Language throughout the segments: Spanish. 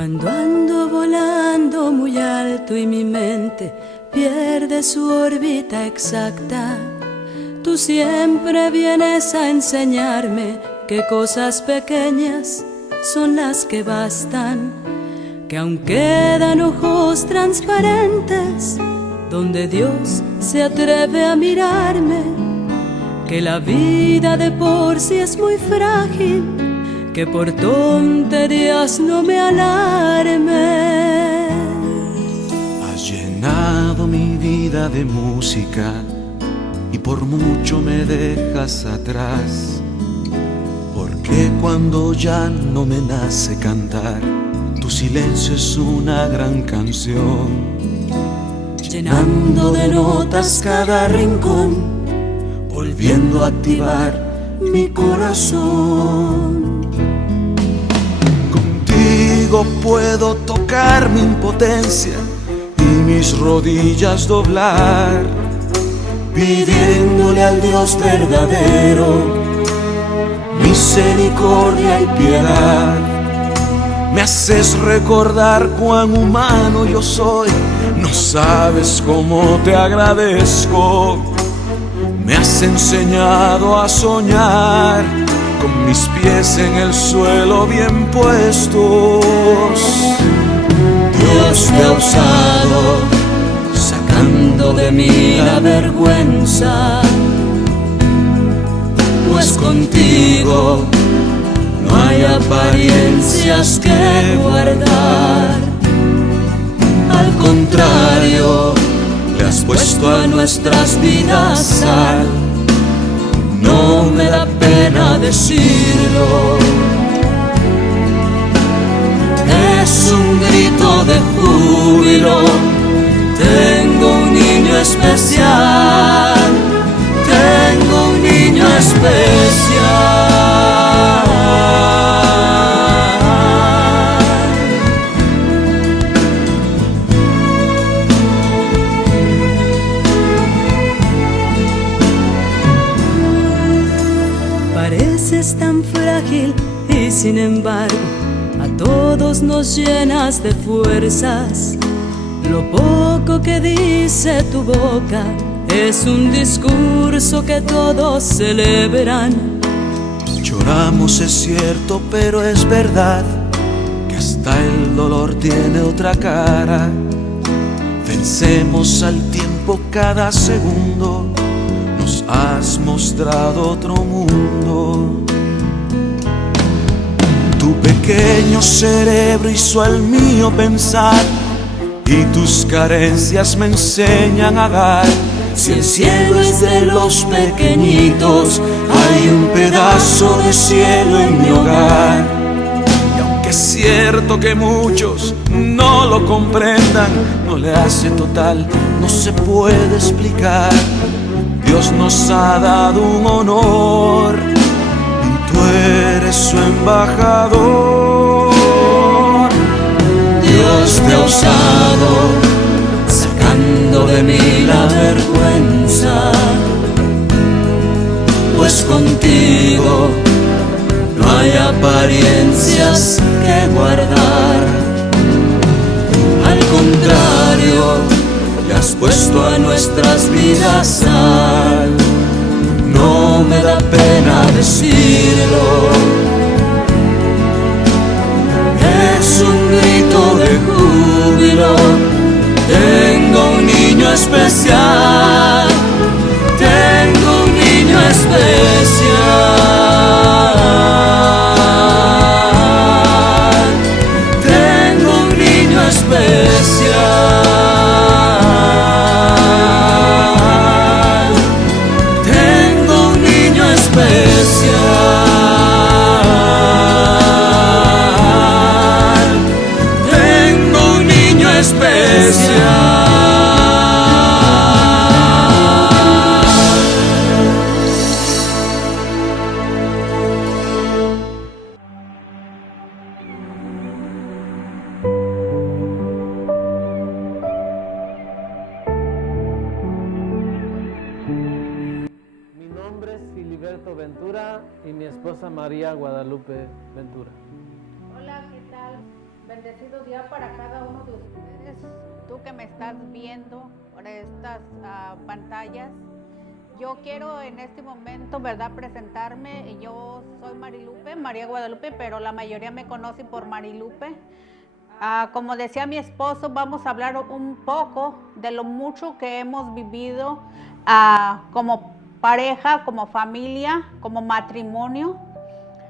Cuando ando volando muy alto y mi mente pierde su órbita exacta, tú siempre vienes a enseñarme que cosas pequeñas son las que bastan, que aún quedan ojos transparentes donde Dios se atreve a mirarme, que la vida de por sí es muy frágil, que por tonterías no me alarme. Has llenado mi vida de música y por mucho me dejas atrás, porque cuando ya no me nace cantar, tu silencio es una gran canción, llenando de notas cada rincón, volviendo a activar mi corazón. Contigo puedo tocar mi impotencia y mis rodillas doblar, pidiéndole al Dios verdadero misericordia y piedad. Me haces recordar cuán humano yo soy, no sabes cómo te agradezco. Me has enseñado a soñar con mis pies en el suelo bien puestos. Dios te ha usado, sacando de mí la vergüenza, pues contigo no hay apariencias que guardar. Al contrario, le has puesto a nuestras vidas sal. No me da pena decirlo, es un grito de júbilo. Tengo un niño especial, tengo un niño especial. Pareces tan frágil y sin embargo a todos nos llenas de fuerzas. Lo poco que dice tu boca es un discurso que todos celebran. Lloramos, es cierto, pero es verdad que hasta el dolor tiene otra cara. Vencemos al tiempo cada segundo, nos has mostrado otro mundo. Tu pequeño cerebro hizo al mío pensar, y tus carencias me enseñan a dar. Si el cielo es de los pequeñitos, hay un pedazo de cielo en mi hogar. Y aunque es cierto que muchos no lo comprendan, no le hace total, no se puede explicar. Dios nos ha dado un honor y tú eres su embajador. Dios te ha usado, sacando de mí la vergüenza, pues contigo no hay apariencias que guardar. Al contrario, le has puesto a nuestras vidas sal. No me da pena decirlo, es un grito de júbilo. Tengo un niño especial, tengo un niño especial, tengo un niño especial, tengo un niño especial, tengo un niño especial. Mi nombre es Filiberto Ventura y mi esposa María Guadalupe Ventura. Hola, ¿qué tal? Bendecido día para cada uno de ustedes. Tú que me estás viendo por estas pantallas. Yo quiero en este momento, ¿verdad?, presentarme. Yo soy Marilupe, María Guadalupe, pero la mayoría me conoce por Marilupe. Como decía mi esposo, vamos a hablar un poco de lo mucho que hemos vivido como pareja, como familia, como matrimonio,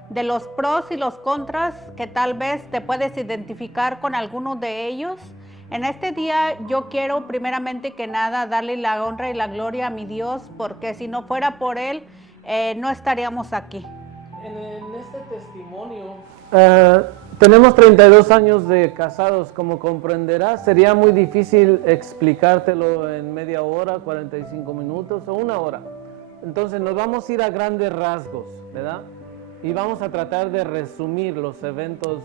de los pros y los contras que tal vez te puedes identificar con algunos de ellos. En este día yo quiero primeramente que nada darle la honra y la gloria a mi Dios, porque si no fuera por Él, no estaríamos aquí. En este testimonio, tenemos 32 años de casados, como comprenderás. Sería muy difícil explicártelo en media hora, 45 minutos o una hora. Entonces nos vamos a ir a grandes rasgos, ¿verdad? Y vamos a tratar de resumir los eventos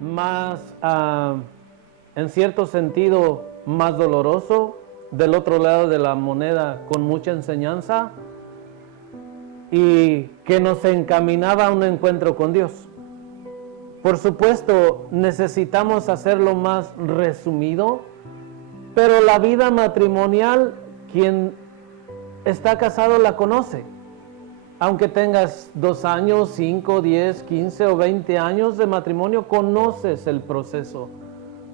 más, en cierto sentido, más doloroso, del otro lado de la moneda, con mucha enseñanza, y que nos encaminaba a un encuentro con Dios. Por supuesto, necesitamos hacerlo más resumido, pero la vida matrimonial, quien está casado la conoce. Aunque tengas 2 años, 5, 10, 15 o 20 años de matrimonio, conoces el proceso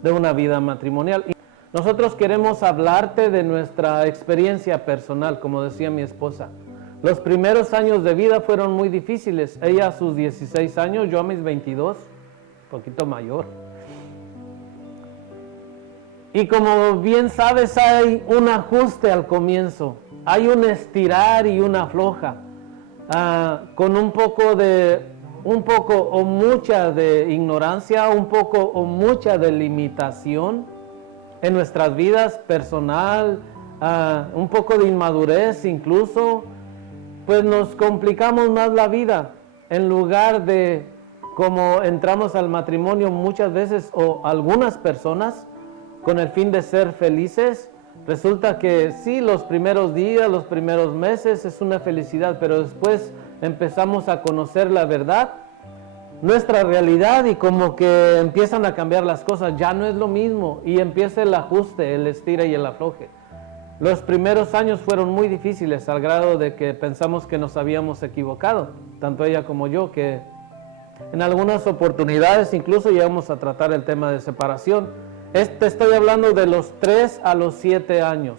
de una vida matrimonial. Y nosotros queremos hablarte de nuestra experiencia personal, como decía mi esposa. Los primeros años de vida fueron muy difíciles. Ella a sus 16 años, yo a mis 22, un poquito mayor. Y como bien sabes, hay un ajuste al comienzo. Hay un estirar y una afloja. Con un poco o mucha de ignorancia, un poco o mucha de limitación en nuestras vidas personal, un poco de inmadurez incluso, pues nos complicamos más la vida en lugar de, como entramos al matrimonio muchas veces o algunas personas con el fin de ser felices. Resulta que sí, los primeros días, los primeros meses es una felicidad, pero después empezamos a conocer la verdad, nuestra realidad, y como que empiezan a cambiar las cosas, ya no es lo mismo, y empieza el ajuste, el estira y el afloje. Los primeros años fueron muy difíciles, al grado de que pensamos que nos habíamos equivocado, tanto ella como yo, que en algunas oportunidades incluso llegamos a tratar el tema de separación. Estoy hablando de los 3 a los 7 años.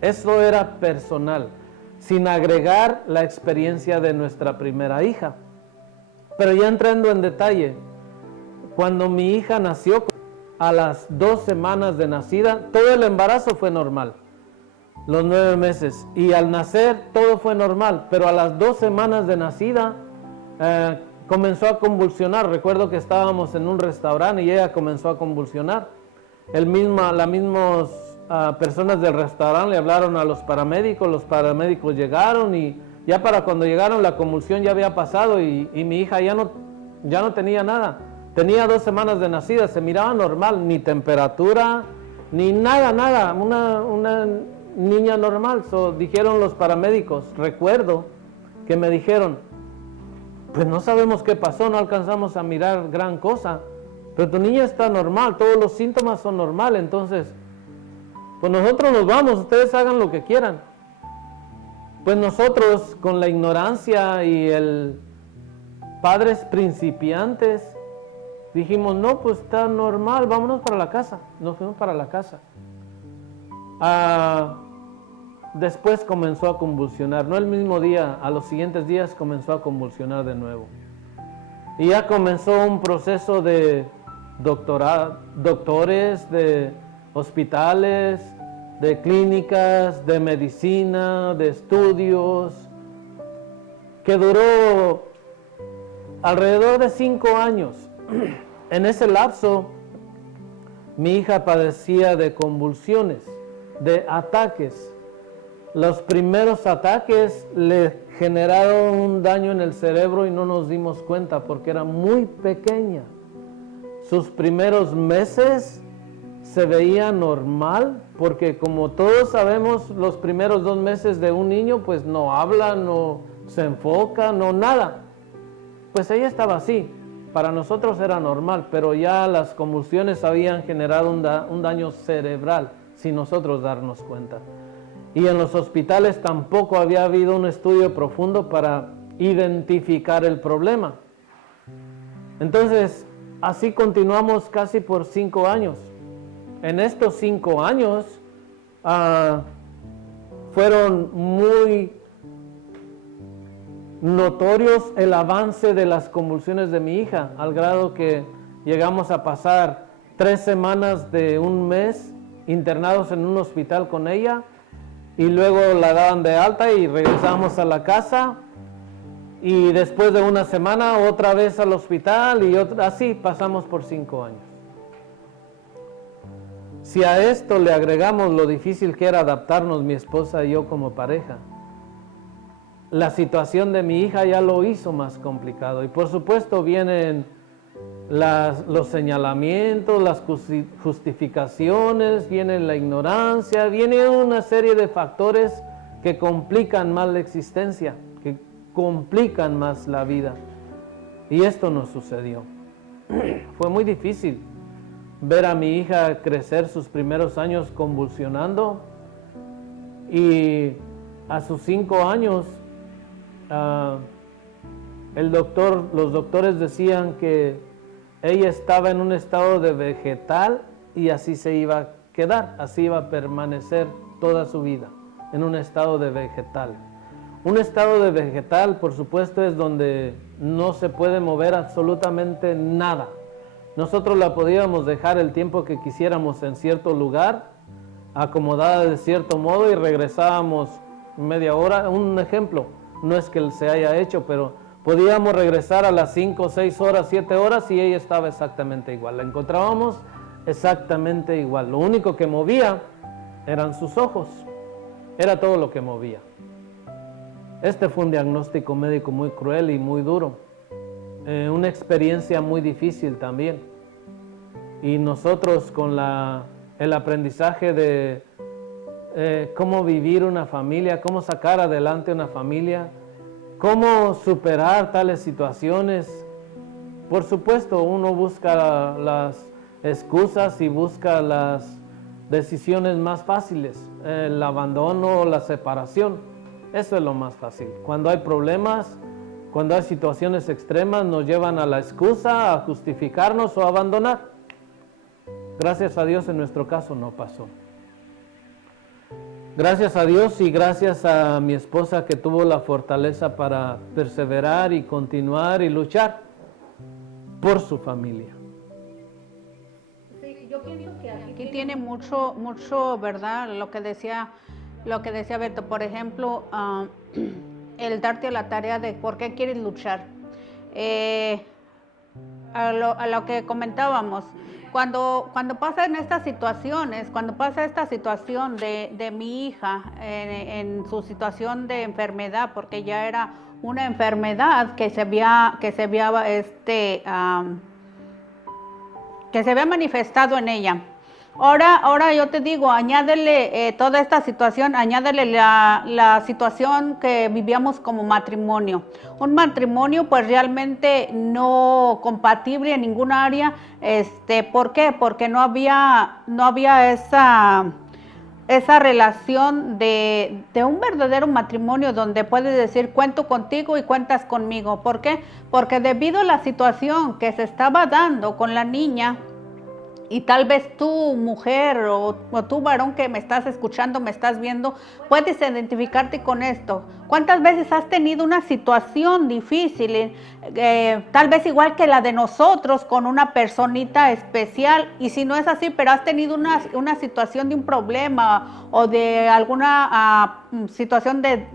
Eso era personal, sin agregar la experiencia de nuestra primera hija. Pero ya entrando en detalle, cuando mi hija nació, a las 2 semanas de nacida, todo el embarazo fue normal, los 9 meses. Y al nacer todo fue normal, pero a las 2 semanas de nacida comenzó a convulsionar. Recuerdo que estábamos en un restaurante y ella comenzó a convulsionar. Las mismas personas del restaurante le hablaron a los paramédicos llegaron, y ya para cuando llegaron la convulsión ya había pasado, y mi hija ya no tenía nada. Tenía 2 semanas de nacida, se miraba normal, ni temperatura, ni nada, una niña normal. Dijeron los paramédicos, recuerdo que me dijeron, pues no sabemos qué pasó, no alcanzamos a mirar gran cosa, pero tu niña está normal, todos los síntomas son normales, entonces, pues nosotros nos vamos, ustedes hagan lo que quieran. Pues nosotros, con la ignorancia y el padres principiantes, dijimos, no, pues está normal, vámonos para la casa. Nos fuimos para la casa. Después comenzó a convulsionar, no el mismo día, a los siguientes días comenzó a convulsionar de nuevo. Y ya comenzó un proceso de doctores, de hospitales, de clínicas, de medicina, de estudios, que duró alrededor de 5 años. En ese lapso, mi hija padecía de convulsiones, de ataques. Los primeros ataques le generaron un daño en el cerebro y no nos dimos cuenta porque era muy pequeña. Sus primeros meses se veía normal, porque como todos sabemos, los primeros 2 meses de un niño pues no habla, no se enfoca, no nada. Pues ella estaba así. para nosotros era normal, pero ya las convulsiones habían generado un daño cerebral sin nosotros darnos cuenta. Y en los hospitales tampoco había habido un estudio profundo para identificar el problema. Entonces, así continuamos casi por 5 años. En estos 5 años fueron muy notorios el avance de las convulsiones de mi hija, al grado que llegamos a pasar 3 semanas de un mes internados en un hospital con ella, y luego la daban de alta y regresábamos a la casa, y después de una semana otra vez al hospital, y así pasamos por 5 años. Si a esto le agregamos lo difícil que era adaptarnos mi esposa y yo como pareja, la situación de mi hija ya lo hizo más complicado. Y por supuesto vienen los señalamientos, las justificaciones, viene la ignorancia, viene una serie de factores que complican más la existencia, que complican más la vida. Y esto nos sucedió. Fue muy difícil ver a mi hija crecer sus primeros años convulsionando, y a sus 5 años los doctores decían que ella estaba en un estado de vegetal y así se iba a quedar, así iba a permanecer toda su vida, en un estado de vegetal. Un estado de vegetal, por supuesto, es donde no se puede mover absolutamente nada. Nosotros la podíamos dejar el tiempo que quisiéramos en cierto lugar, acomodada de cierto modo, y regresábamos media hora. Un ejemplo, no es que se haya hecho, pero podíamos regresar a las 5, 6 horas, 7 horas y ella estaba exactamente igual. La encontrábamos exactamente igual. Lo único que movía eran sus ojos. Era todo lo que movía. Este fue un diagnóstico médico muy cruel y muy duro. Una experiencia muy difícil también. Y nosotros con el aprendizaje de cómo vivir una familia, cómo sacar adelante una familia, cómo superar tales situaciones. Por supuesto, uno busca las excusas y busca las decisiones más fáciles, el abandono, la separación. Eso es lo más fácil. Cuando hay problemas, cuando hay situaciones extremas, nos llevan a la excusa, a justificarnos o a abandonar. Gracias a Dios en nuestro caso no pasó. Gracias a Dios y gracias a mi esposa que tuvo la fortaleza para perseverar y continuar y luchar por su familia. Sí, yo pienso que aquí tiene mucho, ¿verdad? Lo que decía Beto, por ejemplo, el darte a la tarea de por qué quieres luchar. A lo que comentábamos, cuando pasan estas situaciones, cuando pasa esta situación de mi hija en su situación de enfermedad, porque ya era una enfermedad que se había manifestado en ella. Ahora yo te digo, añádele toda esta situación, añádele la situación que vivíamos como matrimonio. Un matrimonio pues realmente no compatible en ninguna área. ¿Por qué? Porque no había esa relación de un verdadero matrimonio donde puedes decir cuento contigo y cuentas conmigo. ¿Por qué? Porque debido a la situación que se estaba dando con la niña, y tal vez tú, mujer, o tú, varón, que me estás escuchando, me estás viendo, puedes identificarte con esto. ¿Cuántas veces has tenido una situación difícil, tal vez igual que la de nosotros, con una personita especial? Y si no es así, pero has tenido una situación de un problema o de alguna situación de,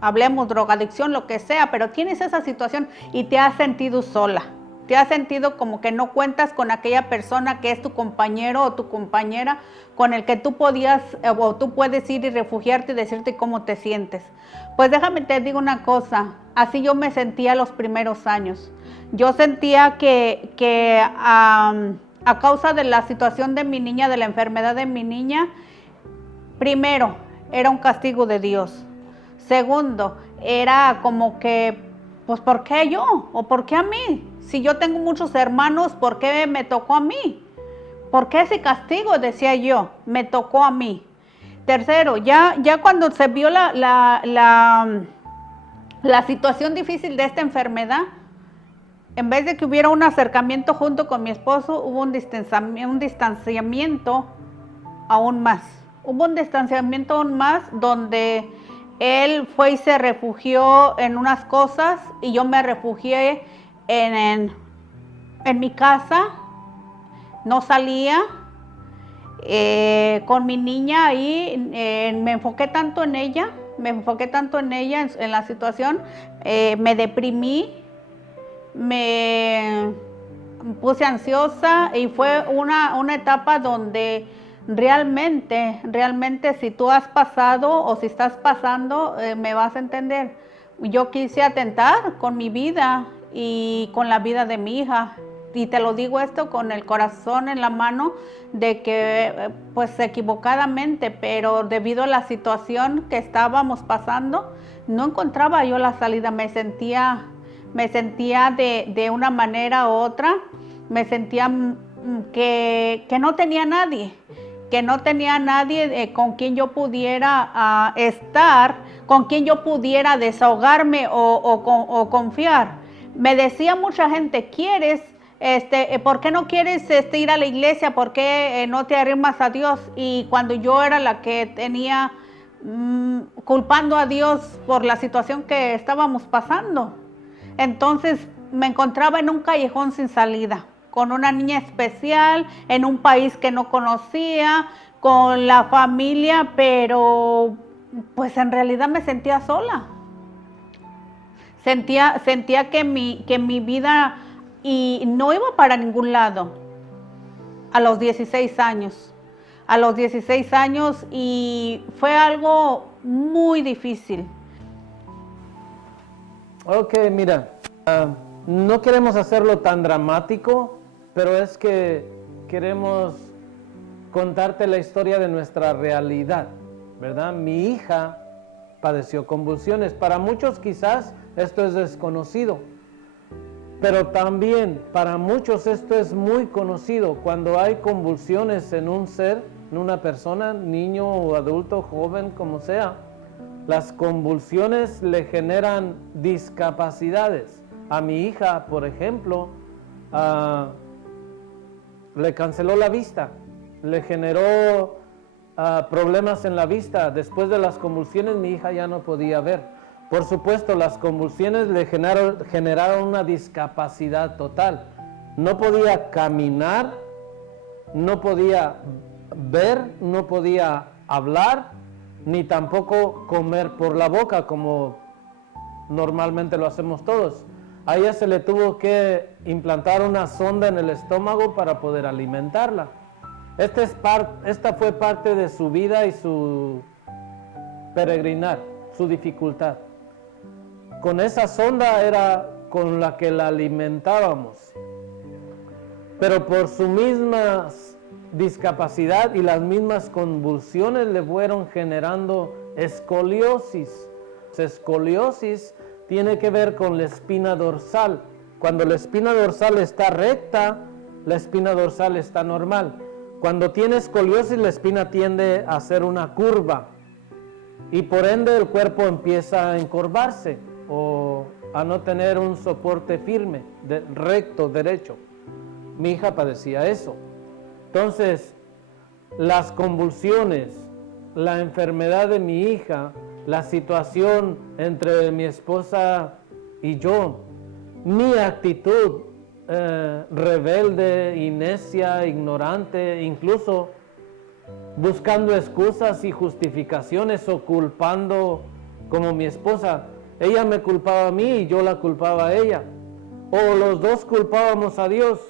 hablemos, drogadicción, lo que sea, pero tienes esa situación y te has sentido sola. Te has sentido como que no cuentas con aquella persona que es tu compañero o tu compañera con el que tú podías o tú puedes ir y refugiarte y decirte cómo te sientes. Pues déjame te digo una cosa, así yo me sentía los primeros años. Yo sentía que a causa de la situación de mi niña, de la enfermedad de mi niña, primero, era un castigo de Dios. Segundo, era como que, pues ¿por qué yo? ¿O por qué a mí? Si yo tengo muchos hermanos, ¿por qué me tocó a mí? ¿Por qué ese castigo? Decía yo, me tocó a mí. Tercero, ya cuando se vio la situación difícil de esta enfermedad, en vez de que hubiera un acercamiento junto con mi esposo, hubo un distanciamiento aún más. Hubo un distanciamiento aún más donde él fue y se refugió en unas cosas y yo me refugié en mi casa. No salía con mi niña ahí, me enfoqué tanto en ella, en la situación, me deprimí, me puse ansiosa y fue una etapa donde realmente si tú has pasado o si estás pasando, me vas a entender. Yo quise atentar con mi vida y con la vida de mi hija. Y te lo digo esto con el corazón en la mano, de que pues equivocadamente, pero debido a la situación que estábamos pasando, no encontraba yo la salida. Me sentía de una manera u otra, me sentía que no tenía nadie, con quien yo pudiera estar, con quien yo pudiera desahogarme o confiar. Me decía mucha gente, ¿por qué no quieres ir a la iglesia? ¿Por qué no te arrimas a Dios? Y cuando yo era la que tenía culpando a Dios por la situación que estábamos pasando. Entonces me encontraba en un callejón sin salida, con una niña especial, en un país que no conocía, con la familia, pero pues en realidad me sentía sola. Sentía que mi vida y no iba para ningún lado a los 16 años. Y fue algo muy difícil. Ok, mira, no queremos hacerlo tan dramático, pero es que queremos contarte la historia de nuestra realidad, ¿verdad? Mi hija padeció convulsiones. Para muchos quizás esto es desconocido, pero también para muchos esto es muy conocido. Cuando hay convulsiones en un ser, en una persona, niño o adulto, joven, como sea, las convulsiones le generan discapacidades. A mi hija, por ejemplo, le canceló la vista, le generó problemas en la vista. Después de las convulsiones mi hija ya no podía ver. Por supuesto, las convulsiones le generaron una discapacidad total. No podía caminar, no podía ver, no podía hablar, ni tampoco comer por la boca como normalmente lo hacemos todos. A ella se le tuvo que implantar una sonda en el estómago para poder alimentarla. Esta fue parte de su vida y su peregrinar, su dificultad. Con esa sonda era con la que la alimentábamos. Pero por su misma discapacidad y las mismas convulsiones le fueron generando escoliosis. Escoliosis tiene que ver con la espina dorsal. Cuando la espina dorsal está recta, la espina dorsal está normal. Cuando tiene escoliosis, la espina tiende a hacer una curva y por ende el cuerpo empieza a encorvarse o a no tener un soporte firme, recto, derecho. Mi hija padecía eso. Entonces, las convulsiones, la enfermedad de mi hija, la situación entre mi esposa y yo, mi actitud rebelde, necia, ignorante, incluso buscando excusas y justificaciones o culpando, como mi esposa, ella me culpaba a mí y yo la culpaba a ella, o los dos culpábamos a Dios,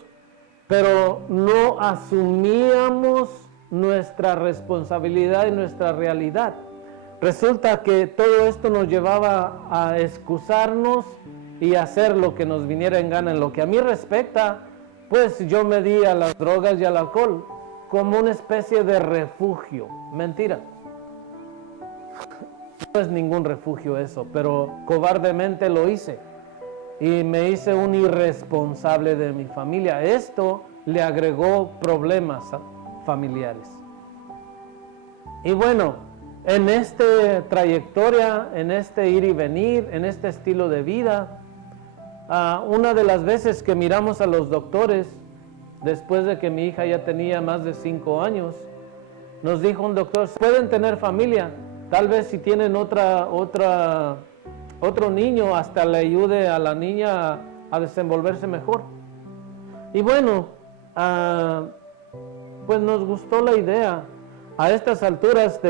pero no asumíamos nuestra responsabilidad y nuestra realidad. Resulta que todo esto nos llevaba a excusarnos y hacer lo que nos viniera en gana. En lo que a mí respecta, pues yo me di a las drogas y al alcohol como una especie de refugio. Mentira. No es ningún refugio eso, pero cobardemente lo hice. y me hice un irresponsable de mi familia. Esto le agregó problemas familiares. Y bueno, en esta trayectoria, en este ir y venir, en este estilo de vida, una de las veces que miramos a los doctores, después de que mi hija ya tenía más de 5 años, nos dijo un doctor: pueden tener familia, tal vez si tienen otro niño, hasta le ayude a la niña a desenvolverse mejor. Y bueno, pues nos gustó la idea. A estas alturas,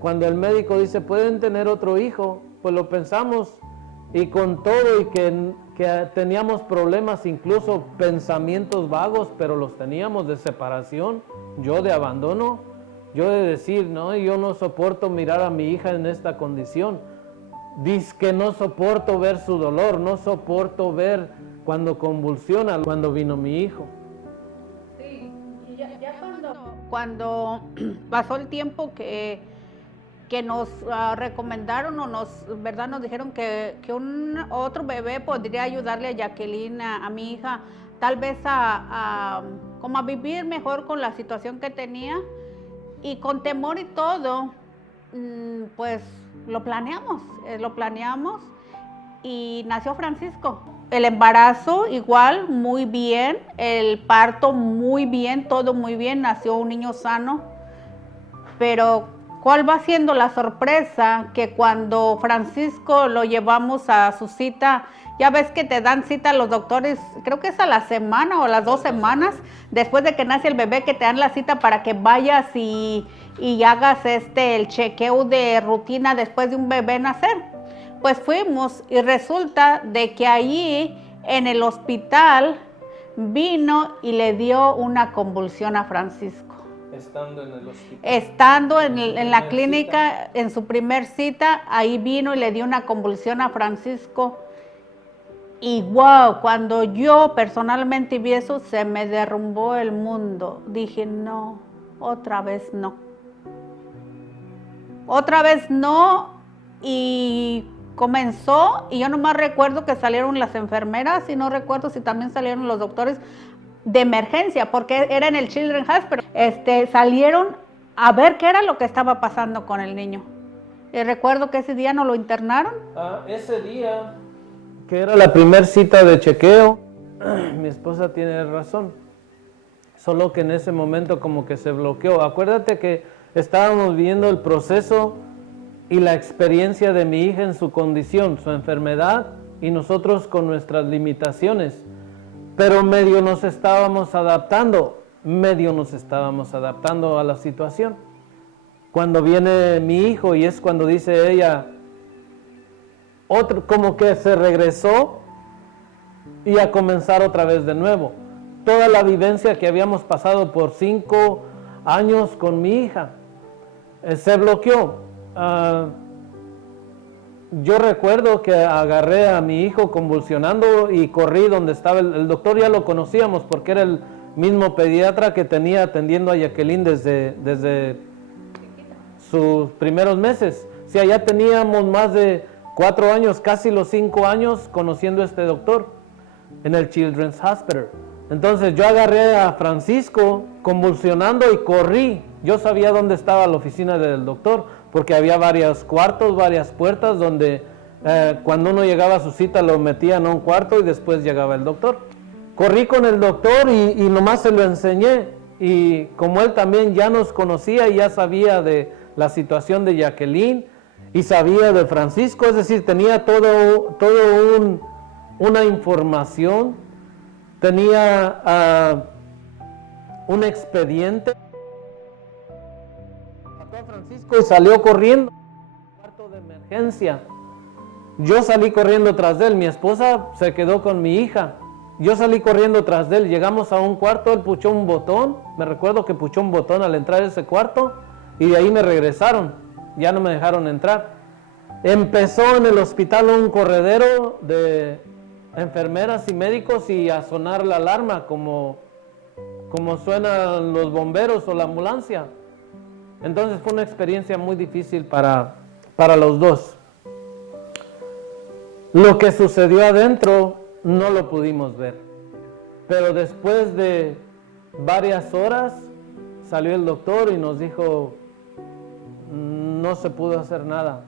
cuando el médico dice pueden tener otro hijo, pues lo pensamos, y con todo y que teníamos problemas, incluso pensamientos vagos, pero los teníamos de separación, yo de abandono, yo de decir, no, yo no soporto mirar a mi hija en esta condición. Dice que no soporto ver su dolor, no soporto ver cuando convulsiona, cuando vino mi hijo. Sí, y ya cuando pasó el tiempo que nos recomendaron o nos dijeron que otro bebé podría ayudarle a Jacqueline, a mi hija, tal vez como a vivir mejor con la situación que tenía, y con temor y todo, pues lo planeamos y nació Francisco. El embarazo igual, muy bien, el parto muy bien, todo muy bien, nació un niño sano, pero ¿cuál va siendo la sorpresa? Que cuando Francisco lo llevamos a su cita, ya ves que te dan cita los doctores, creo que es a la semana o las 2 semanas, después de que nace el bebé, que te dan la cita para que vayas y hagas el chequeo de rutina después de un bebé nacer. Pues fuimos y resulta de que allí en el hospital vino y le dio una convulsión a Francisco. Estando en el hospital. Estando en la clínica, en su primer cita, ahí vino y le dio una convulsión a Francisco. Y wow, cuando yo personalmente vi eso, se me derrumbó el mundo. Dije, no, otra vez no. Otra vez no, y comenzó, y yo nomás recuerdo que salieron las enfermeras, y no recuerdo si también salieron los doctores de emergencia, porque era en el Children's Hospital. Salieron a ver qué era lo que estaba pasando con el niño. Y recuerdo que ese día no lo internaron. Ese día, que era la primera cita de chequeo, mi esposa tiene razón, solo que en ese momento como que se bloqueó. Acuérdate que estábamos viendo el proceso y la experiencia de mi hija en su condición, su enfermedad, y nosotros con nuestras limitaciones. Pero medio nos estábamos adaptando a la situación. Cuando viene mi hijo, y es cuando dice ella, como que se regresó y a comenzar otra vez de nuevo. Toda la vivencia que habíamos pasado por 5 años con mi hija, se bloqueó. Yo recuerdo que agarré a mi hijo convulsionando y corrí donde estaba el doctor. Ya lo conocíamos porque era el mismo pediatra que tenía atendiendo a Jacqueline desde sus primeros meses. O sea, ya teníamos más de 4 años, casi los 5 años conociendo a este doctor en el Children's Hospital. Entonces yo agarré a Francisco convulsionando y corrí. Yo sabía dónde estaba la oficina del doctor, porque había varios cuartos, varias puertas donde cuando uno llegaba a su cita lo metían a un cuarto y después llegaba el doctor. Corrí con el doctor y nomás se lo enseñé, y como él también ya nos conocía y ya sabía de la situación de Jacqueline y sabía de Francisco, es decir, tenía una información, tenía un expediente. Mató a Francisco y salió corriendo al cuarto de emergencia. Yo salí corriendo tras de él, mi esposa se quedó con mi hija. Yo salí corriendo tras de él, llegamos a un cuarto, él puchó un botón, me recuerdo que puchó un botón al entrar a ese cuarto, y de ahí me regresaron, ya no me dejaron entrar. Empezó en el hospital un corredero de enfermeras y médicos y a sonar la alarma como suenan los bomberos o la ambulancia. Entonces fue una experiencia muy difícil para los dos. Lo que sucedió adentro no lo pudimos ver. Pero después de varias horas salió el doctor y nos dijo, no se pudo hacer nada.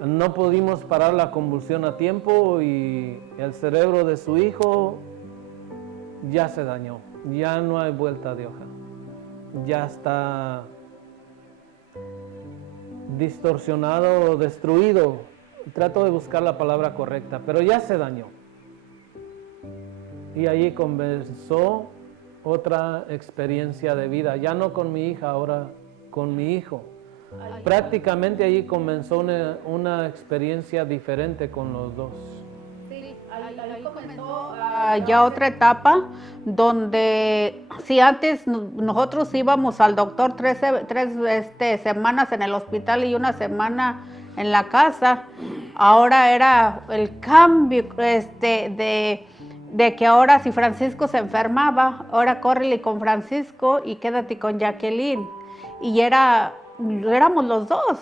No pudimos parar la convulsión a tiempo y el cerebro de su hijo ya se dañó. Ya no hay vuelta de hoja. Ya está distorsionado o destruido. Trato de buscar la palabra correcta, pero ya se dañó. Y ahí comenzó otra experiencia de vida, ya no con mi hija, ahora con mi hijo. Prácticamente allí comenzó una experiencia diferente con los dos. Sí, ahí comenzó ya otra etapa donde si antes nosotros íbamos al doctor tres semanas en el hospital y una semana en la casa, ahora era el cambio de que ahora si Francisco se enfermaba, ahora córrele con Francisco y quédate con Jacqueline. Y éramos los dos.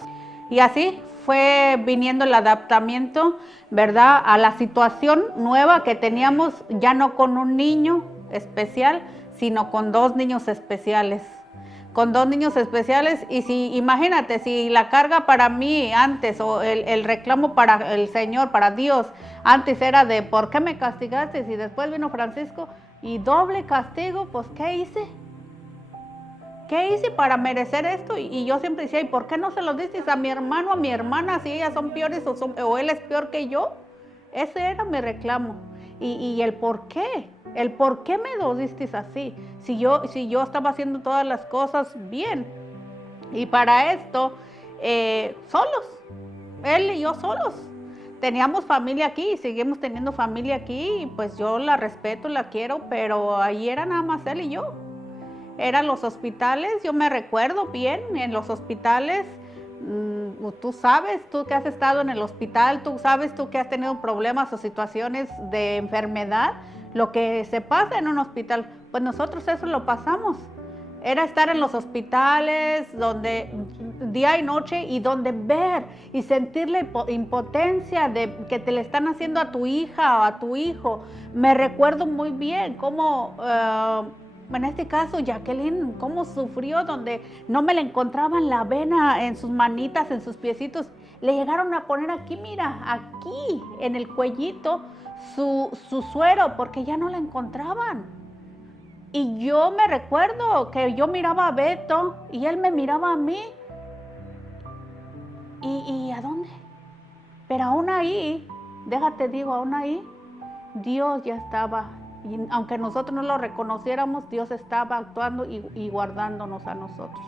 Y así fue viniendo el adaptamiento, ¿verdad? A la situación nueva que teníamos, ya no con un niño especial, sino con dos niños especiales. Con dos niños especiales, y si, imagínate, si la carga para mí antes, o el reclamo para el Señor, para Dios, antes era de ¿por qué me castigaste? Y después vino Francisco, y doble castigo, pues ¿qué hice? ¿Qué hice para merecer esto? Y yo siempre decía, ¿y por qué no se lo diste a mi hermano, a mi hermana, si ellas son peores o él es peor que yo? Ese era mi reclamo. Y el por qué. El por qué me lo diste así, si yo estaba haciendo todas las cosas bien. Y para esto, solos, él y yo solos. Teníamos familia aquí y seguimos teniendo familia aquí, y pues yo la respeto, la quiero, pero ahí era nada más él y yo. Eran los hospitales, yo me recuerdo bien, en los hospitales, tú sabes, tú que has estado en el hospital, tú sabes, tú que has tenido problemas o situaciones de enfermedad, lo que se pasa en un hospital, pues nosotros eso lo pasamos. Era estar en los hospitales donde día y noche, y donde ver y sentir la impotencia de que te le están haciendo a tu hija o a tu hijo. Me recuerdo muy bien cómo, en este caso Jacqueline, cómo sufrió, donde no me le encontraban la vena en sus manitas, en sus piecitos. Le llegaron a poner aquí, mira, aquí en el cuellito, su suero, porque ya no la encontraban. Y yo me recuerdo que yo miraba a Beto y él me miraba a mí. ¿Y a dónde? Pero aún ahí, déjate digo, aún ahí, Dios ya estaba. Y aunque nosotros no lo reconociéramos, Dios estaba actuando y guardándonos a nosotros.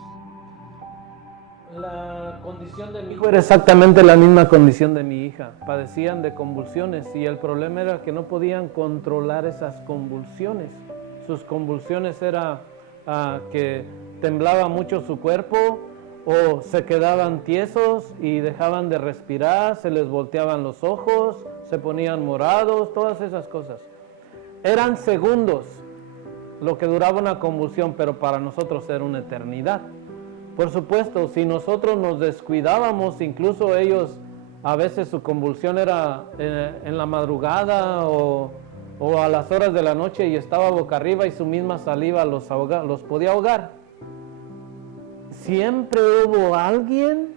La condición de mi hijo era exactamente la misma condición de mi hija. Padecían de convulsiones y el problema era que no podían controlar esas convulsiones. Sus convulsiones era que temblaba mucho su cuerpo, o se quedaban tiesos y dejaban de respirar, se les volteaban los ojos, se ponían morados, todas esas cosas. Eran segundos lo que duraba una convulsión, pero para nosotros era una eternidad. Por supuesto, si nosotros nos descuidábamos, incluso ellos, a veces su convulsión era en la madrugada o a las horas de la noche, y estaba boca arriba y su misma saliva los podía ahogar. Siempre hubo alguien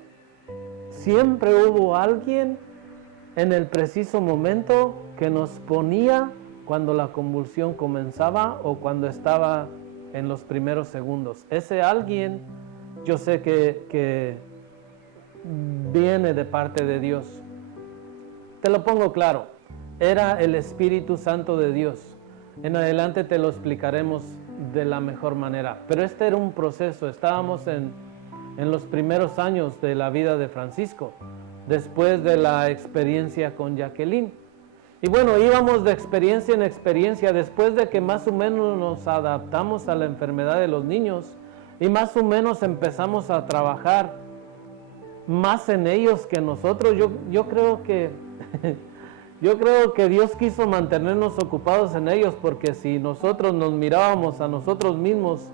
en el preciso momento que nos ponía cuando la convulsión comenzaba o cuando estaba en los primeros segundos. Ese alguien, yo sé que viene de parte de Dios. Te lo pongo claro, era el Espíritu Santo de Dios. En adelante te lo explicaremos de la mejor manera. Pero este era un proceso, estábamos en los primeros años de la vida de Francisco, después de la experiencia con Jacqueline. Y bueno, íbamos de experiencia en experiencia, después de que más o menos nos adaptamos a la enfermedad de los niños y más o menos empezamos a trabajar más en ellos que nosotros. Yo creo que Dios quiso mantenernos ocupados en ellos, porque si nosotros nos mirábamos a nosotros mismos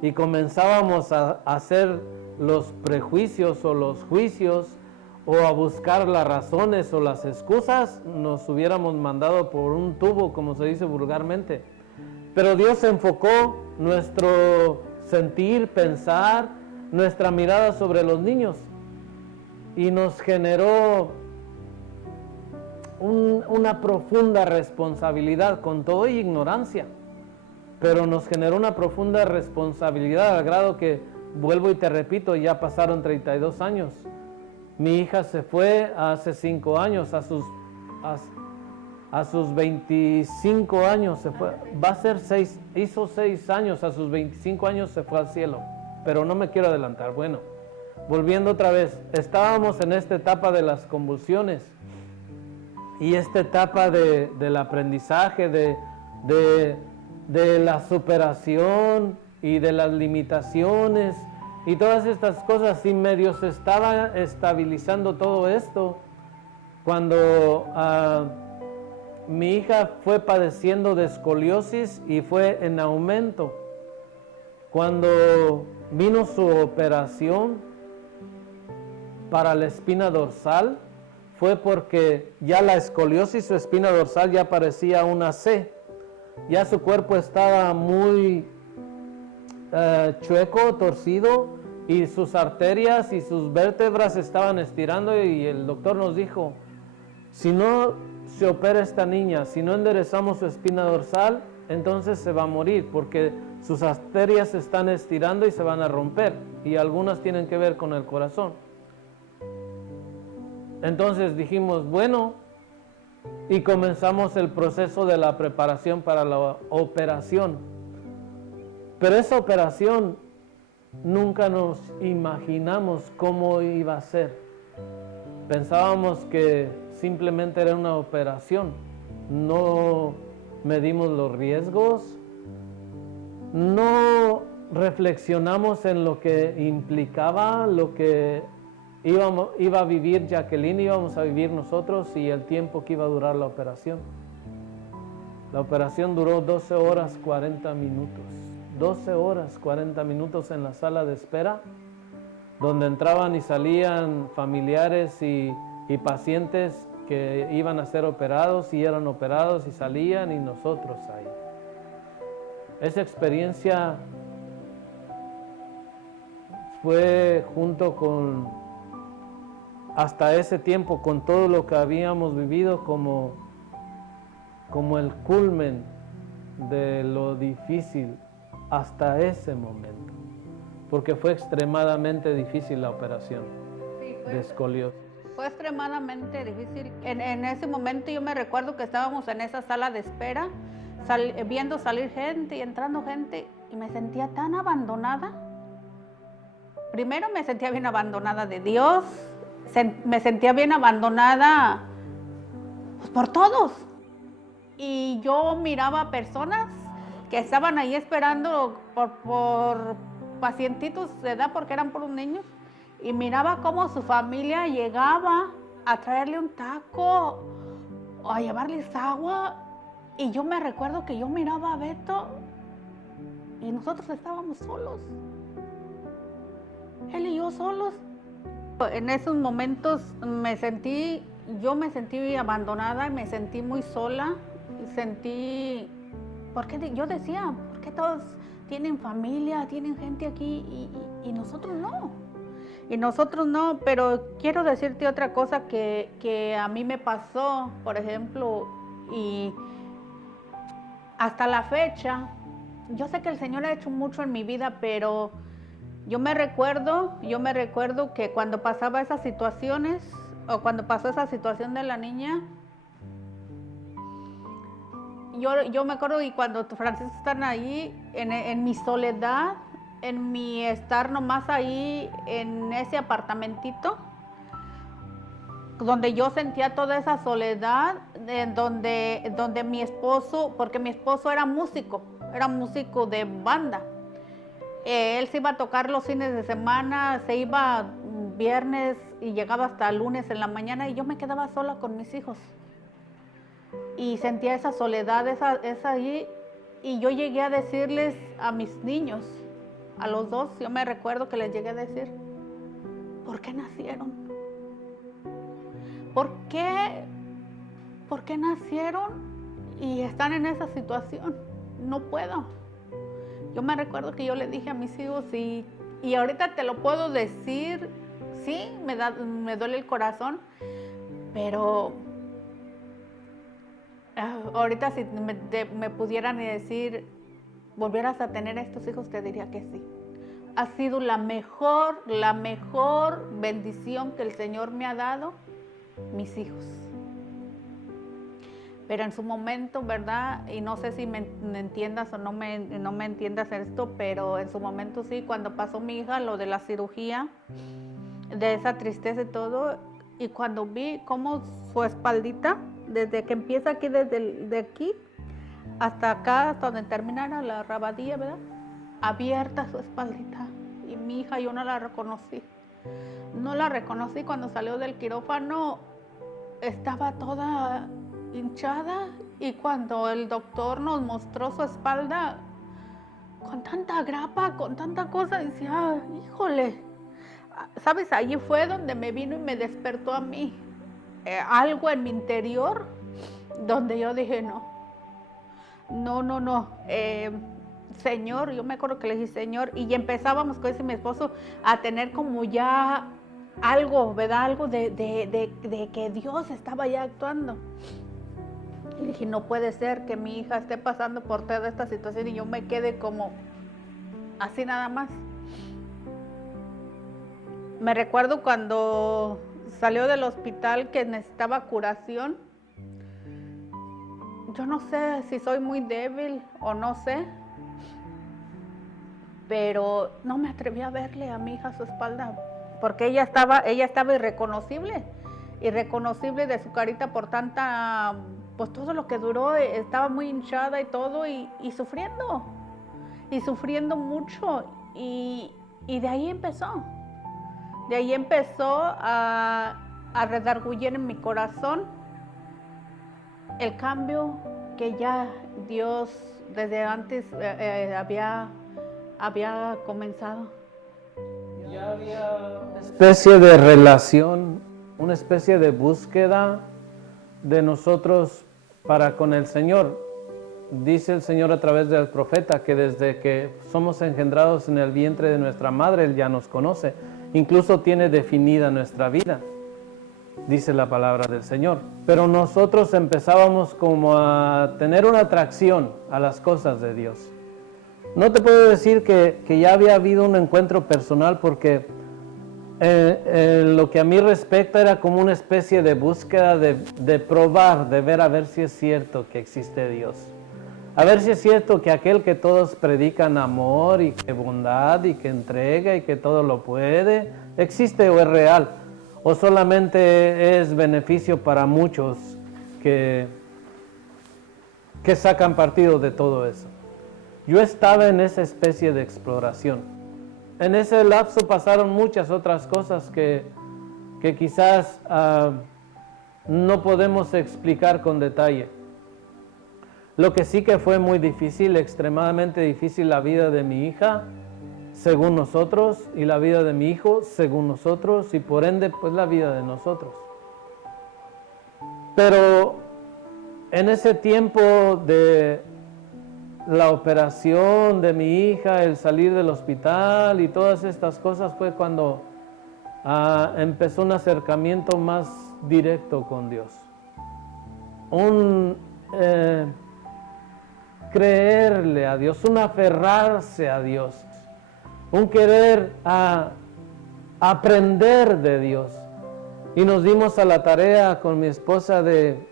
y comenzábamos a hacer los prejuicios o los juicios o a buscar las razones o las excusas, nos hubiéramos mandado por un tubo, como se dice vulgarmente. Pero Dios enfocó nuestro sentir, pensar, nuestra mirada sobre los niños y nos generó una profunda responsabilidad, con todo y ignorancia, pero nos generó una profunda responsabilidad al grado que, vuelvo y te repito, ya pasaron 32 años. Mi hija se fue hace 5 años, a sus 25 años se fue, va a ser 6, hizo 6 años, a sus 25 años se fue al cielo, pero no me quiero adelantar. Bueno, volviendo otra vez, estábamos en esta etapa de las convulsiones y esta etapa del aprendizaje, de la superación y de las limitaciones y todas estas cosas, y medio se estaba estabilizando todo esto cuando mi hija fue padeciendo de escoliosis y fue en aumento. Cuando vino su operación para la espina dorsal, fue porque ya la escoliosis, su espina dorsal ya parecía una C. Ya su cuerpo estaba muy chueco, torcido, y sus arterias y sus vértebras estaban estirando, y el doctor nos dijo, si no se opera esta niña, si no enderezamos su espina dorsal, entonces se va a morir, porque sus arterias se están estirando y se van a romper, y algunas tienen que ver con el corazón. Entonces dijimos, bueno, y comenzamos el proceso de la preparación para la operación. Pero esa operación nunca nos imaginamos cómo iba a ser. Pensábamos que simplemente era una operación. No medimos los riesgos, no reflexionamos en lo que implicaba, lo que iba a vivir Jacqueline, íbamos a vivir nosotros, y el tiempo que iba a durar la operación. La operación duró 12 horas 40 minutos. 12 horas 40 minutos en la sala de espera, donde entraban y salían familiares y pacientes que iban a ser operados, y eran operados y salían, y nosotros ahí. Esa experiencia fue junto con, hasta ese tiempo, con todo lo que habíamos vivido, como el culmen de lo difícil hasta ese momento, porque fue extremadamente difícil la operación de escoliosis. Fue extremadamente difícil. En ese momento yo me recuerdo que estábamos en esa sala de espera, viendo salir gente y entrando gente, y me sentía tan abandonada. Primero me sentía bien abandonada de Dios, me sentía bien abandonada pues, por todos. Y yo miraba personas que estaban ahí esperando por pacientitos de edad, porque eran puros niños, y miraba cómo su familia llegaba a traerle un taco o a llevarles agua, y yo me recuerdo que yo miraba a Beto y nosotros estábamos solos, él y yo solos. En esos momentos yo me sentí abandonada, me sentí muy sola, porque yo decía, ¿por qué todos tienen familia, tienen gente aquí y nosotros no? Y nosotros no, pero quiero decirte otra cosa que a mí me pasó, por ejemplo, y hasta la fecha, yo sé que el Señor ha hecho mucho en mi vida, pero yo me recuerdo que cuando pasaba esas situaciones, o cuando pasó esa situación de la niña, yo me acuerdo, y cuando Francisco están ahí, en mi soledad, en mi estar nomás ahí en ese apartamentito, donde yo sentía toda esa soledad, donde mi esposo, porque mi esposo era músico de banda. Él se iba a tocar los fines de semana, se iba viernes y llegaba hasta lunes en la mañana, y yo me quedaba sola con mis hijos. Y sentía esa soledad, esa ahí, y yo llegué a decirles a mis niños, a los dos, yo me recuerdo que les llegué a decir, ¿por qué nacieron? ¿por qué nacieron y están en esa situación? No puedo. Yo me recuerdo que yo le dije a mis hijos, y ahorita te lo puedo decir, sí, me duele el corazón, pero ahorita si me pudieran decir, volvieras a tener estos hijos, te diría que sí. Ha sido la mejor bendición que el Señor me ha dado, mis hijos. Pero en su momento, ¿verdad? Y no sé si me entiendas o no me entiendas esto, pero en su momento sí, cuando pasó mi hija lo de la cirugía, de esa tristeza y todo, y cuando vi cómo su espaldita, desde que empieza aquí, de aquí hasta acá, hasta donde terminara la rabadilla, ¿verdad? Abierta su espaldita. Y mi hija, yo no la reconocí. No la reconocí. Cuando salió del quirófano, estaba toda hinchada, y cuando el doctor nos mostró su espalda con tanta grapa, con tanta cosa, decía, híjole, ¿sabes? Allí fue donde me vino y me despertó a mí algo en mi interior, donde yo dije, no, Señor, yo me acuerdo que le dije, Señor, y empezábamos con ese mi esposo a tener como ya algo, ¿verdad? Algo de que Dios estaba ya actuando. Y dije, no puede ser que mi hija esté pasando por toda esta situación y yo me quede como así nada más. Me recuerdo cuando salió del hospital que necesitaba curación. Yo no sé si soy muy débil o no sé, pero no me atreví a verle a mi hija su espalda, porque ella estaba irreconocible de su carita por tanta, pues todo lo que duró, estaba muy hinchada y todo, y sufriendo mucho, y de ahí empezó a redarguir en mi corazón el cambio que ya Dios desde antes había comenzado. Ya había una especie de relación, una especie de búsqueda de nosotros para con el Señor. Dice el Señor a través del profeta que desde que somos engendrados en el vientre de nuestra madre, Él ya nos conoce. Incluso tiene definida nuestra vida, dice la palabra del Señor. Pero nosotros empezábamos como a tener una atracción a las cosas de Dios. No te puedo decir que ya había habido un encuentro personal, porque lo que a mí respecta era como una especie de búsqueda de probar, de ver a ver si es cierto que existe Dios. A ver si es cierto que aquel que todos predican amor y que bondad y que entrega y que todo lo puede, existe o es real, o solamente es beneficio para muchos que sacan partido de todo eso. Yo estaba en esa especie de exploración. En ese lapso pasaron muchas otras cosas que quizás no podemos explicar con detalle. Lo que sí que fue muy difícil, extremadamente difícil, la vida de mi hija, según nosotros, y la vida de mi hijo, según nosotros, y por ende, pues la vida de nosotros. Pero en ese tiempo de la operación de mi hija, el salir del hospital y todas estas cosas, fue cuando empezó un acercamiento más directo con Dios. Creerle a Dios, un aferrarse a Dios, un querer aprender de Dios. Y nos dimos a la tarea con mi esposa de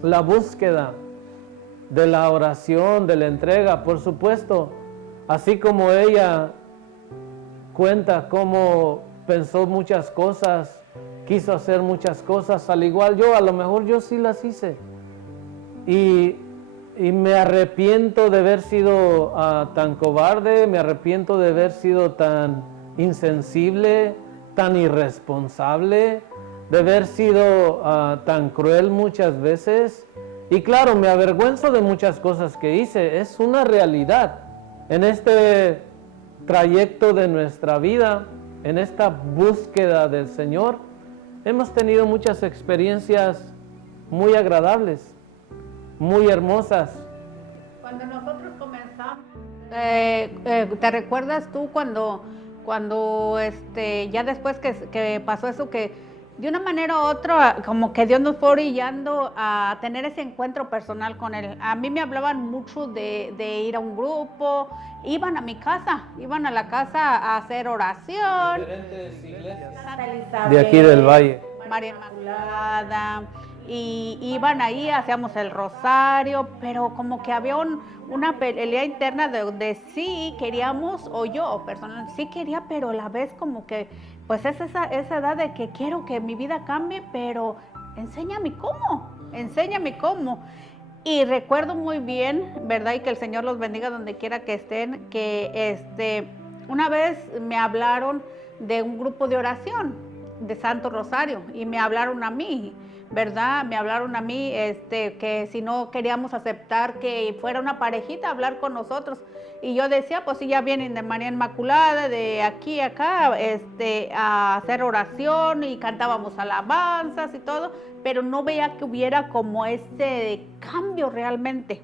la búsqueda, de la oración, de la entrega. Por supuesto, así como ella cuenta cómo pensó muchas cosas, quiso hacer muchas cosas, al igual yo, a lo mejor yo sí las hice. Y me arrepiento de haber sido tan cobarde, me arrepiento de haber sido tan insensible, tan irresponsable, de haber sido tan cruel muchas veces. Y claro, me avergüenzo de muchas cosas que hice, es una realidad. En este trayecto de nuestra vida, en esta búsqueda del Señor, hemos tenido muchas experiencias muy agradables, muy hermosas. Cuando nosotros comenzamos, ¿te recuerdas tú cuando ya después que pasó eso, que de una manera u otra, como que Dios nos fue orillando a tener ese encuentro personal con Él? A mí me hablaban mucho de ir a un grupo, iban a mi casa, iban a la casa a hacer oración. Diferentes iglesias Santa Elizabeth, de aquí del valle. María Inmaculada, y iban ahí, hacíamos el rosario, pero como que había una pelea interna de donde sí queríamos, o yo personalmente sí quería, pero a la vez como que, pues es esa edad de que quiero que mi vida cambie, pero enséñame cómo. Y recuerdo muy bien, ¿verdad? Y que el Señor los bendiga donde quiera que estén, que una vez me hablaron de un grupo de oración de Santo Rosario y me hablaron a mí, ¿verdad? Me hablaron a mí que si no queríamos aceptar que fuera una parejita a hablar con nosotros. Y yo decía, pues si ya vienen de María Inmaculada, de aquí a acá, a hacer oración, y cantábamos alabanzas y todo, pero no veía que hubiera como ese cambio realmente.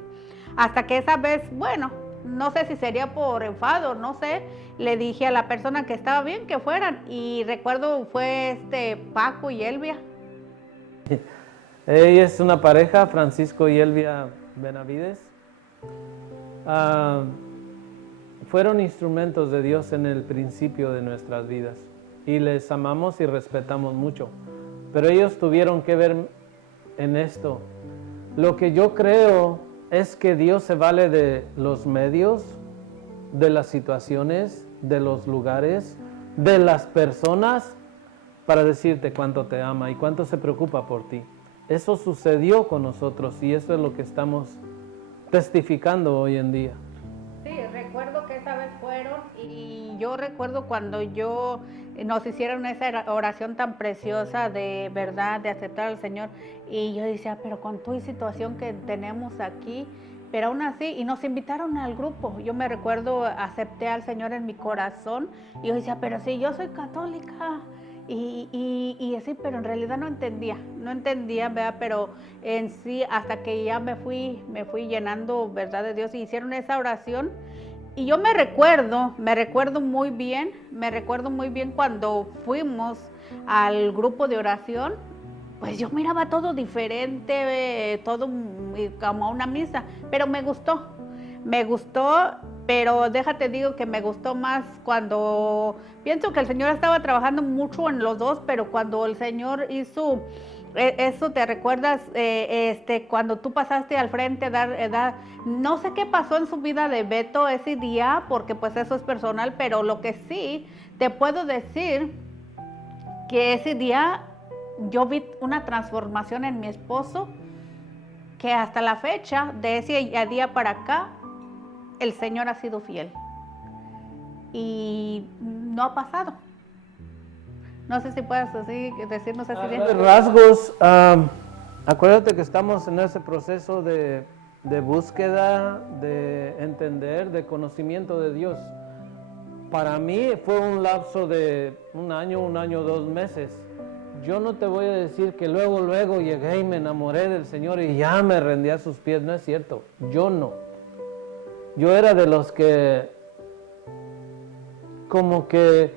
Hasta que esa vez, bueno, no sé si sería por enfado, no sé, le dije a la persona que estaba bien que fueran, y recuerdo fue Paco y Elvia. Ella es una pareja, Francisco y Elvia Benavides. Fueron instrumentos de Dios en el principio de nuestras vidas y les amamos y respetamos mucho, pero ellos tuvieron que ver en esto. Lo que yo creo es que Dios se vale de los medios, de las situaciones, de los lugares, de las personas, para decirte cuánto te ama y cuánto se preocupa por ti. Eso sucedió con nosotros y eso es lo que estamos testificando hoy en día. Sí, recuerdo que esa vez fueron, y yo recuerdo cuando nos hicieron esa oración tan preciosa de verdad, de aceptar al Señor, y yo decía, pero con toda situación que tenemos aquí, pero aún así, y nos invitaron al grupo. Yo me recuerdo, acepté al Señor en mi corazón, y yo decía, pero si yo soy católica, y así, pero en realidad no entendía, ¿verdad? Pero en sí, hasta que ya me fui llenando, ¿verdad?, de Dios, y hicieron esa oración. Y yo me recuerdo muy bien cuando fuimos al grupo de oración, pues yo miraba todo diferente, todo como a una misa, pero me gustó, pero déjate digo que me gustó más cuando, pienso que el Señor estaba trabajando mucho en los dos, pero cuando el Señor hizo eso, ¿te recuerdas? Cuando tú pasaste al frente a dar, no sé qué pasó en su vida de Beto ese día, porque pues eso es personal, pero lo que sí te puedo decir, que ese día yo vi una transformación en mi esposo, que hasta la fecha, de ese día para acá, el Señor ha sido fiel y no ha pasado. No sé si puedes decirnos así bien. Rasgos, acuérdate que estamos en ese proceso de búsqueda, de entender, de conocimiento de Dios. Para mí fue un lapso de un año, 2 meses. Yo no te voy a decir que luego llegué y me enamoré del Señor y ya me rendí a sus pies, no es cierto. Yo no. Yo era de los que como que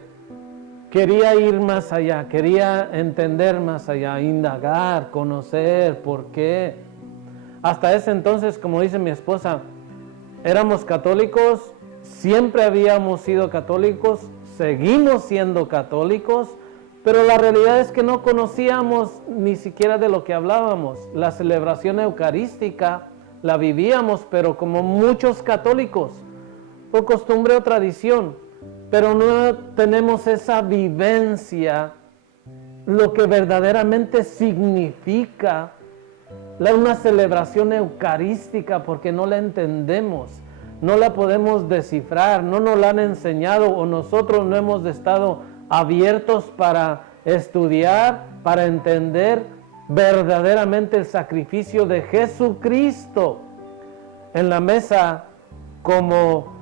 quería ir más allá, quería entender más allá, indagar, conocer, por qué. Hasta ese entonces, como dice mi esposa, éramos católicos, siempre habíamos sido católicos, seguimos siendo católicos, pero la realidad es que no conocíamos ni siquiera de lo que hablábamos. La celebración eucarística la vivíamos, pero como muchos católicos, por costumbre o tradición, pero no tenemos esa vivencia, lo que verdaderamente significa una celebración eucarística, porque no la entendemos, no la podemos descifrar, no nos la han enseñado, o nosotros no hemos estado abiertos para estudiar, para entender verdaderamente el sacrificio de Jesucristo en la mesa como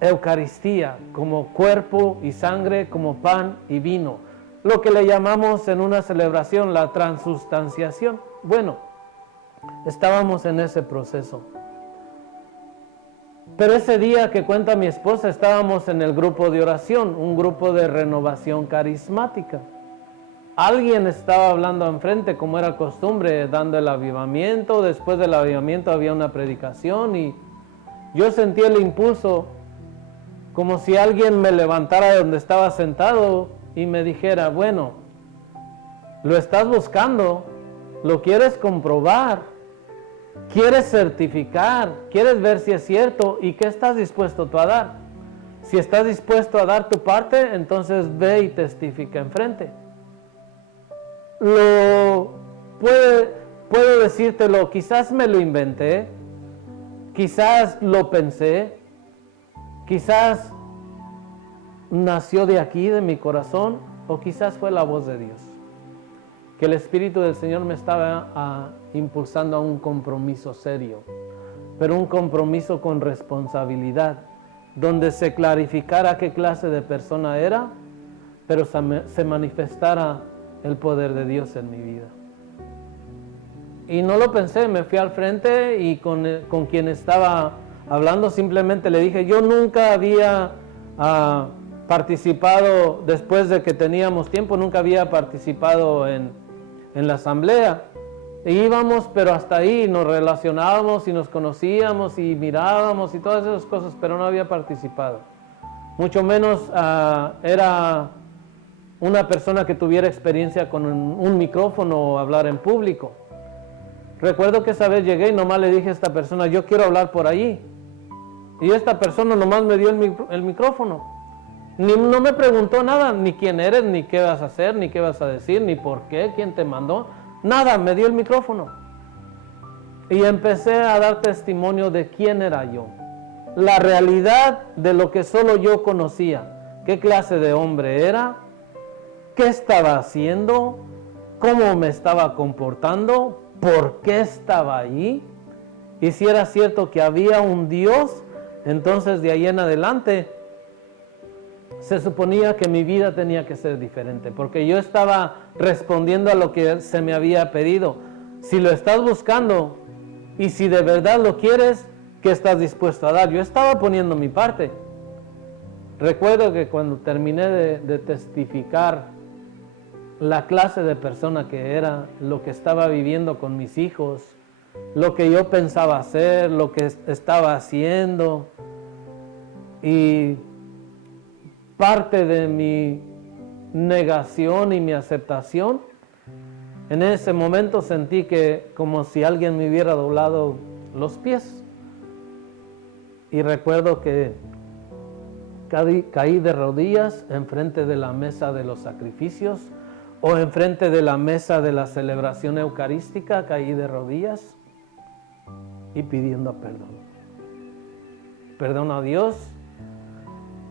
Eucaristía, como cuerpo y sangre, como pan y vino. lo que le llamamos en una celebración la transustanciación. Bueno, estábamos en ese proceso. Pero ese día que cuenta mi esposa, estábamos en el grupo de oración, un grupo de renovación carismática. Alguien estaba hablando enfrente, como era costumbre, dando el avivamiento. Después del avivamiento había una predicación y yo sentí el impulso, como si alguien me levantara de donde estaba sentado y me dijera, bueno, lo estás buscando, lo quieres comprobar, quieres certificar, quieres ver si es cierto y qué estás dispuesto tú a dar. Si estás dispuesto a dar tu parte, entonces ve y testifica enfrente. Puedo decírtelo, quizás me lo inventé, quizás lo pensé, quizás nació de aquí, de mi corazón, o quizás fue la voz de Dios. Que el Espíritu del Señor me estaba impulsando a un compromiso serio, pero un compromiso con responsabilidad, donde se clarificara qué clase de persona era, pero se manifestara el poder de Dios en mi vida. Y no lo pensé, me fui al frente y con quien estaba hablando simplemente le dije, yo nunca había participado, después de que teníamos tiempo, nunca había participado en la asamblea. E íbamos, pero hasta ahí nos relacionábamos y nos conocíamos y mirábamos y todas esas cosas, pero no había participado. Mucho menos era una persona que tuviera experiencia con un micrófono o hablar en público. Recuerdo que esa vez llegué y nomás le dije a esta persona, yo quiero hablar por allí. Y esta persona nomás me dio el micrófono. No me preguntó nada, ni quién eres, ni qué vas a hacer, ni qué vas a decir, ni por qué, quién te mandó. Nada, me dio el micrófono. Y empecé a dar testimonio de quién era yo. La realidad de lo que solo yo conocía. ¿Qué clase de hombre era? ¿Qué estaba haciendo? ¿Cómo me estaba comportando? ¿Por qué estaba allí? Y si era cierto que había un Dios, entonces de ahí en adelante se suponía que mi vida tenía que ser diferente, porque yo estaba respondiendo a lo que se me había pedido. Si lo estás buscando y si de verdad lo quieres, ¿qué estás dispuesto a dar? Yo estaba poniendo mi parte. Recuerdo que cuando terminé de testificar la clase de persona que era, lo que estaba viviendo con mis hijos, lo que yo pensaba hacer, lo que estaba haciendo, y parte de mi negación y mi aceptación, en ese momento sentí que como si alguien me hubiera doblado los pies. Y recuerdo que caí de rodillas enfrente de la mesa de los sacrificios, o enfrente de la mesa de la celebración eucarística, caí de rodillas y pidiendo perdón. Perdón a Dios,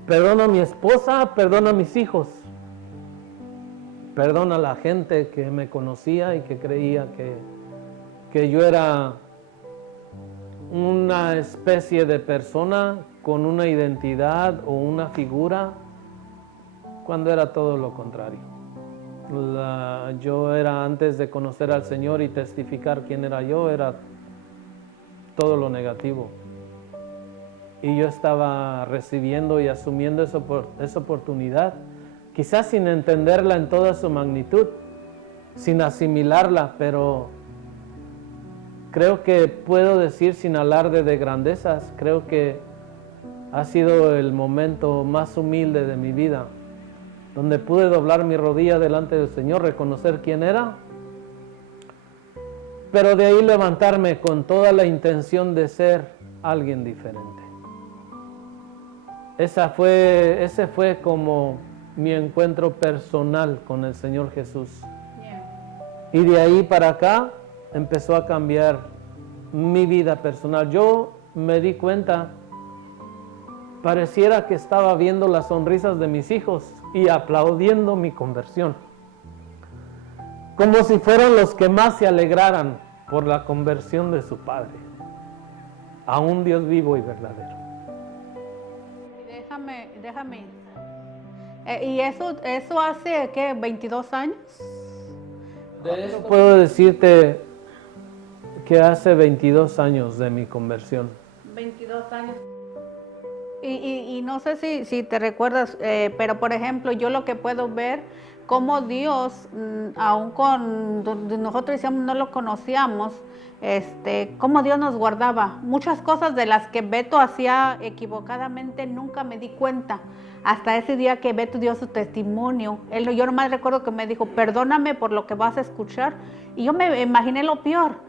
perdón a mi esposa, perdón a mis hijos, perdón a la gente que me conocía y que creía que yo era una especie de persona con una identidad o una figura, cuando era todo lo contrario. Yo era, antes de conocer al Señor y testificar quién era yo, era todo lo negativo. Y yo estaba recibiendo y asumiendo esa oportunidad, quizás sin entenderla en toda su magnitud, sin asimilarla, pero creo que puedo decir sin alarde de grandezas, creo que ha sido el momento más humilde de mi vida, donde pude doblar mi rodilla delante del Señor, reconocer quién era, pero de ahí levantarme con toda la intención de ser alguien diferente. Ese fue como mi encuentro personal con el Señor Jesús. Y de ahí para acá empezó a cambiar mi vida personal. Yo me di cuenta, pareciera que estaba viendo las sonrisas de mis hijos y aplaudiendo mi conversión, como si fueran los que más se alegraran por la conversión de su padre, a un Dios vivo y verdadero. Déjame. Y eso hace, ¿qué? 22 años. De eso puedo decirte que hace 22 años de mi conversión. 22 años. Y no sé si te recuerdas, pero por ejemplo, yo lo que puedo ver, cómo Dios, aun cuando nosotros decíamos no lo conocíamos, cómo Dios nos guardaba. Muchas cosas de las que Beto hacía equivocadamente nunca me di cuenta. Hasta ese día que Beto dio su testimonio. Yo nomás recuerdo que me dijo, perdóname por lo que vas a escuchar. Y yo me imaginé lo peor.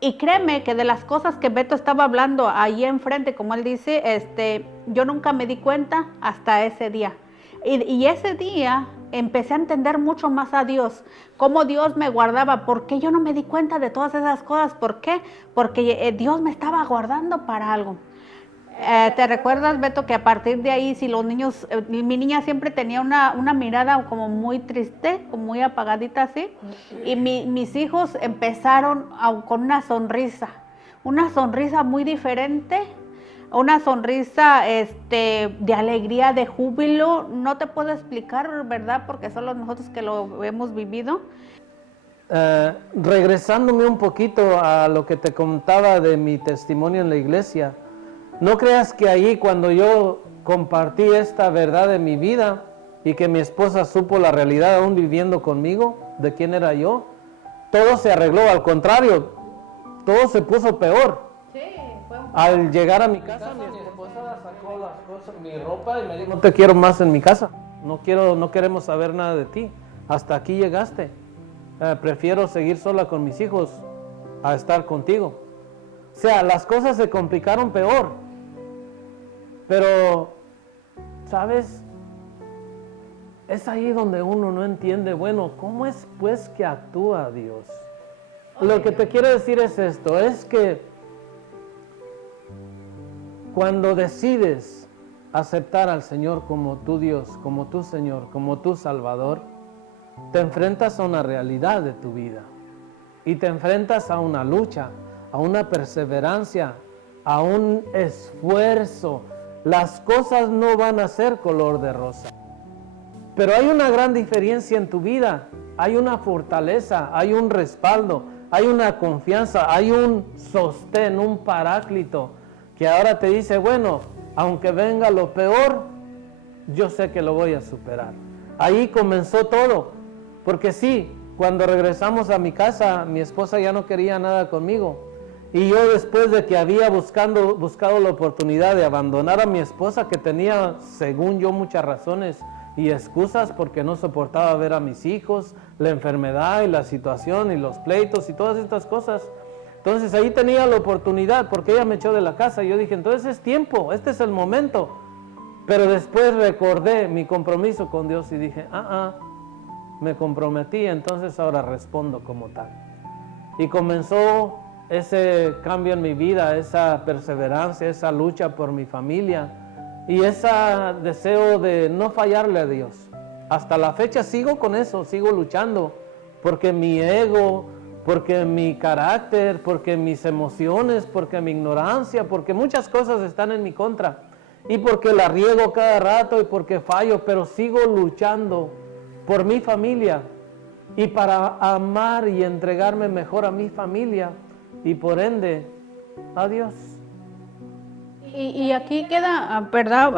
Y créeme que de las cosas que Beto estaba hablando ahí enfrente, como él dice, yo nunca me di cuenta hasta ese día. Y ese día empecé a entender mucho más a Dios, cómo Dios me guardaba, por qué yo no me di cuenta de todas esas cosas, ¿por qué? Porque Dios me estaba guardando para algo. ¿Te recuerdas, Beto, que a partir de ahí, si los niños, mi niña siempre tenía una mirada como muy triste, como muy apagadita así, y mis hijos empezaron con una sonrisa muy diferente, una sonrisa de alegría, de júbilo, no te puedo explicar, ¿verdad? Porque solo nosotros que lo hemos vivido. Regresándome un poquito a lo que te contaba de mi testimonio en la iglesia, no creas que ahí cuando yo compartí esta verdad de mi vida y que mi esposa supo la realidad aún viviendo conmigo, de quién era yo, todo se arregló, al contrario, todo se puso peor. Sí, Al llegar a mi casa, mi esposa sacó las cosas, mi ropa y me dijo, no te quiero más en mi casa, no queremos saber nada de ti, hasta aquí llegaste, prefiero seguir sola con mis hijos a estar contigo. O sea, las cosas se complicaron peor. Pero, ¿sabes? Es ahí donde uno no entiende, bueno, ¿cómo es pues que actúa Dios? Lo que te quiero decir es esto, es que cuando decides aceptar al Señor como tu Dios, como tu Señor, como tu Salvador, te enfrentas a una realidad de tu vida y te enfrentas a una lucha, a una perseverancia, a un esfuerzo. Las cosas no van a ser color de rosa. Pero hay una gran diferencia en tu vida. Hay una fortaleza, hay un respaldo, hay una confianza, hay un sostén, un paráclito, que ahora te dice, bueno, aunque venga lo peor, yo sé que lo voy a superar. Ahí comenzó todo. Porque sí, cuando regresamos a mi casa, mi esposa ya no quería nada conmigo. Y yo, después de que había buscado la oportunidad de abandonar a mi esposa, que tenía, según yo, muchas razones y excusas porque no soportaba ver a mis hijos, la enfermedad y la situación y los pleitos y todas estas cosas. Entonces ahí tenía la oportunidad porque ella me echó de la casa. Y yo dije, entonces es tiempo, este es el momento. Pero después recordé mi compromiso con Dios y dije, me comprometí, entonces ahora respondo como tal. Y comenzó ese cambio en mi vida, esa perseverancia, esa lucha por mi familia y ese deseo de no fallarle a Dios. Hasta la fecha sigo con eso, sigo luchando, porque mi ego, porque mi carácter, porque mis emociones, porque mi ignorancia, porque muchas cosas están en mi contra y porque la riego cada rato y porque fallo, pero sigo luchando por mi familia y para amar y entregarme mejor a mi familia y por ende a Dios. Y aquí queda, ¿verdad?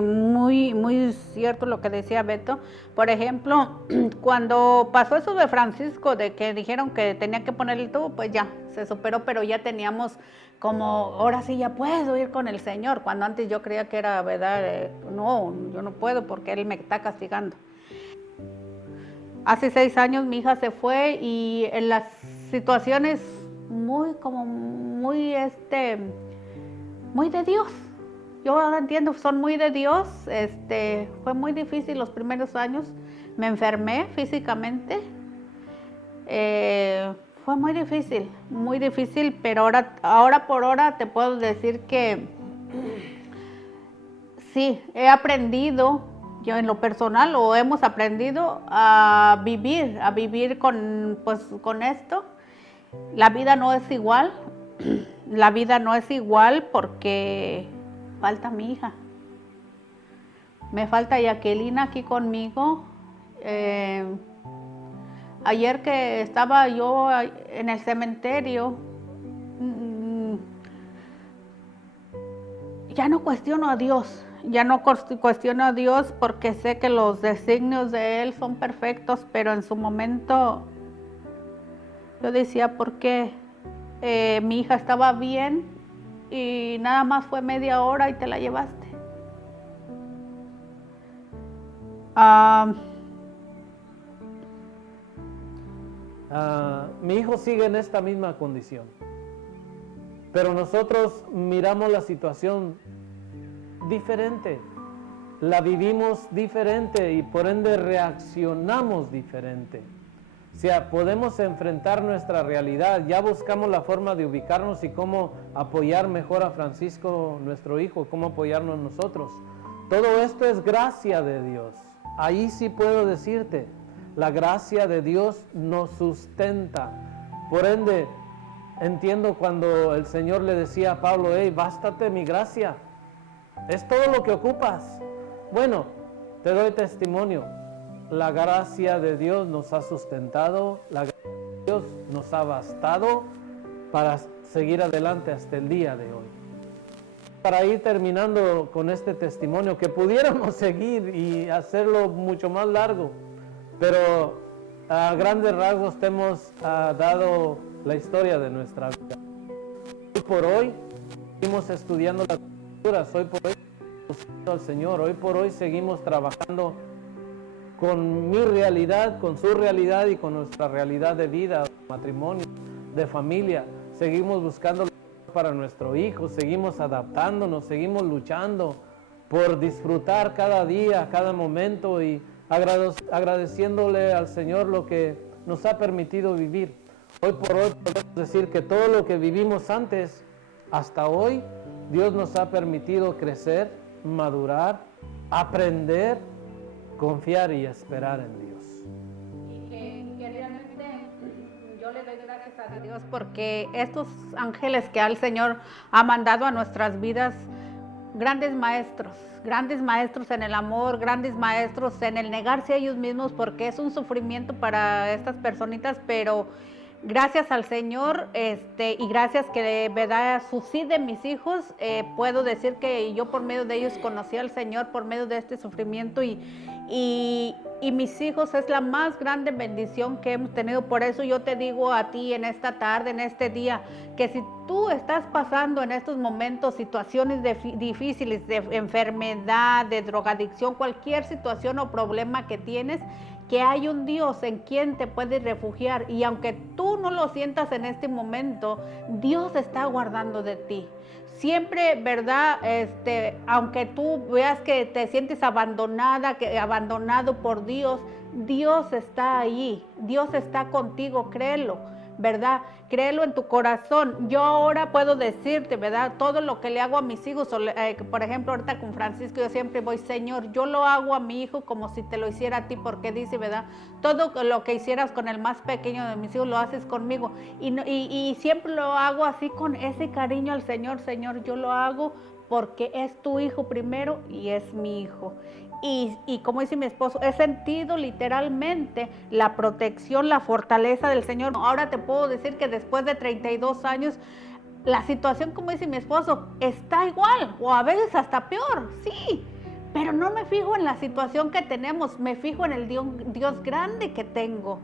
Muy, muy cierto lo que decía Beto. Por ejemplo, cuando pasó eso de Francisco, de que dijeron que tenía que poner el tubo, pues ya, se superó, pero ya teníamos como, ahora sí ya puedo ir con el Señor, cuando antes yo creía que era, ¿verdad? No, yo no puedo porque Él me está castigando. Hace 6 años mi hija se fue y en las situaciones muy de Dios. Yo ahora entiendo, son muy de Dios. Fue muy difícil los primeros años. Me enfermé físicamente. Fue muy difícil, pero ahora por ahora te puedo decir que sí, he aprendido, yo en lo personal, o hemos aprendido a vivir con esto. La vida no es igual. La vida no es igual porque falta mi hija. Me falta Jacqueline aquí conmigo. Ayer que estaba yo en el cementerio, ya no cuestiono a Dios. Ya no cuestiono a Dios porque sé que los designios de Él son perfectos, pero en su momento yo decía, ¿por qué? Mi hija estaba bien y nada más fue media hora y te la llevaste. Mi hijo sigue en esta misma condición, pero nosotros miramos la situación diferente, la vivimos diferente y por ende reaccionamos diferente. O sea, podemos enfrentar nuestra realidad, ya buscamos la forma de ubicarnos y cómo apoyar mejor a Francisco, nuestro hijo, cómo apoyarnos nosotros. Todo esto es gracia de Dios. Ahí sí puedo decirte, la gracia de Dios nos sustenta. Por ende, entiendo cuando el Señor le decía a Pablo, hey, bástate mi gracia, es todo lo que ocupas. Bueno, te doy testimonio, la gracia de Dios nos ha sustentado, la gracia de Dios nos ha bastado para seguir adelante hasta el día de hoy. Para ir terminando con este testimonio, que pudiéramos seguir y hacerlo mucho más largo, pero a grandes rasgos te hemos dado la historia de nuestra vida. Hoy por hoy seguimos estudiando las Escrituras, hoy por hoy buscando al Señor, hoy por hoy seguimos trabajando con mi realidad, con su realidad y con nuestra realidad de vida, de matrimonio, de familia. Seguimos buscando para nuestro hijo, seguimos adaptándonos, seguimos luchando por disfrutar cada día, cada momento y agradeciéndole al Señor lo que nos ha permitido vivir. Hoy por hoy podemos decir que todo lo que vivimos antes, hasta hoy, Dios nos ha permitido crecer, madurar, aprender, confiar y esperar en Dios. Y que realmente yo le doy gracias a Dios porque estos ángeles que el Señor ha mandado a nuestras vidas, grandes maestros en el amor, grandes maestros en el negarse a ellos mismos, porque es un sufrimiento para estas personitas, pero gracias al Señor y gracias que de verdad sí de mis hijos, puedo decir que yo por medio de ellos conocí al Señor por medio de este sufrimiento y mis hijos es la más grande bendición que hemos tenido. Por eso yo te digo a ti en esta tarde, en este día, que si tú estás pasando en estos momentos situaciones difíciles de enfermedad, de drogadicción, cualquier situación o problema que tienes, que hay un Dios en quien te puedes refugiar y aunque tú no lo sientas en este momento, Dios está guardando de ti. Siempre, ¿verdad? Aunque tú veas que te sientes abandonado por Dios, Dios está ahí, Dios está contigo, créelo, ¿verdad? Créelo en tu corazón. Yo ahora puedo decirte, ¿verdad? Todo lo que le hago a mis hijos, por ejemplo, ahorita con Francisco, yo siempre voy, Señor, yo lo hago a mi hijo como si te lo hiciera a ti, porque dice, ¿verdad? Todo lo que hicieras con el más pequeño de mis hijos, lo haces conmigo. Y siempre lo hago así con ese cariño al Señor, Señor, yo lo hago porque es tu hijo primero y es mi hijo. Y como dice mi esposo, he sentido literalmente la protección, la fortaleza del Señor. Ahora te puedo decir que después de 32 años, la situación, como dice mi esposo, está igual o a veces hasta peor, sí. Pero no me fijo en la situación que tenemos, me fijo en el Dios grande que tengo.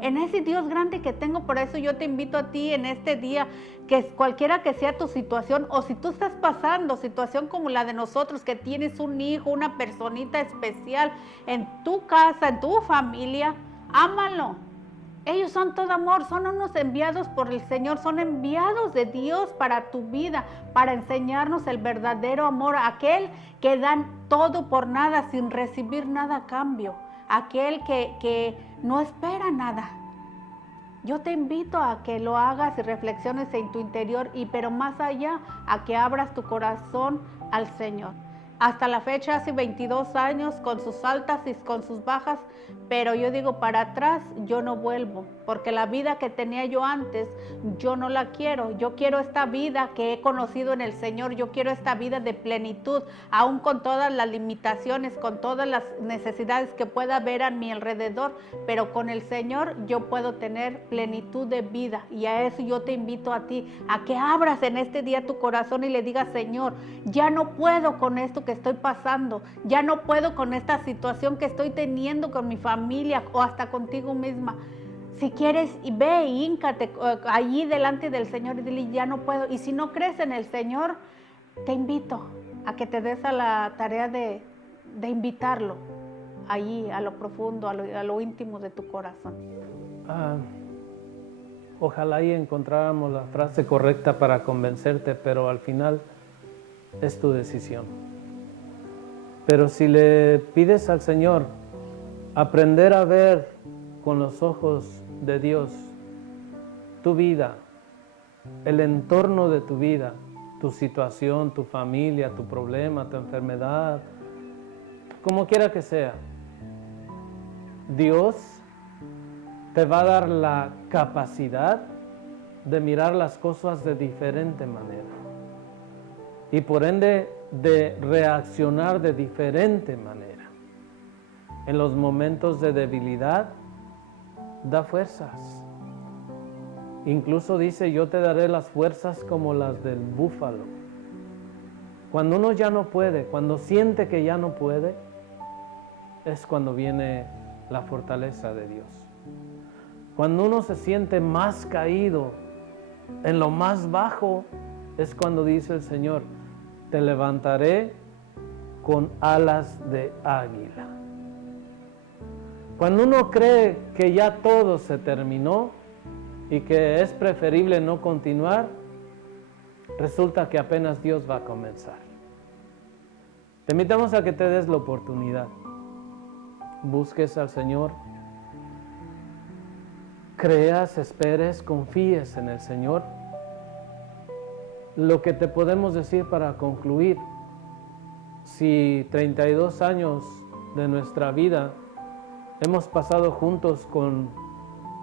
En ese Dios grande que tengo, por eso yo te invito a ti en este día, que cualquiera que sea tu situación, o si tú estás pasando situación como la de nosotros, que tienes un hijo, una personita especial en tu casa, en tu familia, ámalo. Ellos son todo amor, son unos enviados por el Señor, son enviados de Dios para tu vida, para enseñarnos el verdadero amor, aquel que dan todo por nada, sin recibir nada a cambio. Aquel que no espera nada. Yo te invito a que lo hagas y reflexiones en tu interior, pero más allá, a que abras tu corazón al Señor. hasta la fecha hace 22 años, con sus altas y con sus bajas, pero yo digo, para atrás yo no vuelvo, porque la vida que tenía yo antes, yo no la quiero. Yo quiero esta vida que he conocido en el Señor, yo quiero esta vida de plenitud, aún con todas las limitaciones, con todas las necesidades que pueda haber a mi alrededor, pero con el Señor yo puedo tener plenitud de vida, y a eso yo te invito a ti, a que abras en este día tu corazón y le digas, Señor, ya no puedo con esto que estoy pasando, ya no puedo con esta situación que estoy teniendo con mi familia o hasta contigo misma. Si quieres, ve y híncate allí delante del Señor y dile, ya no puedo. Y si no crees en el Señor, te invito a que te des a la tarea de invitarlo allí, a lo profundo, a lo íntimo de tu corazón. Ojalá y encontráramos la frase correcta para convencerte, pero al final es tu decisión. Pero si le pides al Señor aprender a ver con los ojos de Dios tu vida, el entorno de tu vida, tu situación, tu familia, tu problema, tu enfermedad, como quiera que sea, Dios te va a dar la capacidad de mirar las cosas de diferente manera y por ende de reaccionar de diferente manera. En los momentos de debilidad, da fuerzas. Incluso dice, yo te daré las fuerzas como las del búfalo. Cuando uno ya no puede, cuando siente que ya no puede, es cuando viene la fortaleza de Dios. Cuando uno se siente más caído, en lo más bajo, es cuando dice el Señor, te levantaré con alas de águila. Cuando uno cree que ya todo se terminó y que es preferible no continuar, resulta que apenas Dios va a comenzar. Te invitamos a que te des la oportunidad. Busques al Señor. Creas, esperes, confíes en el Señor. Lo que te podemos decir para concluir, si 32 años de nuestra vida hemos pasado juntos con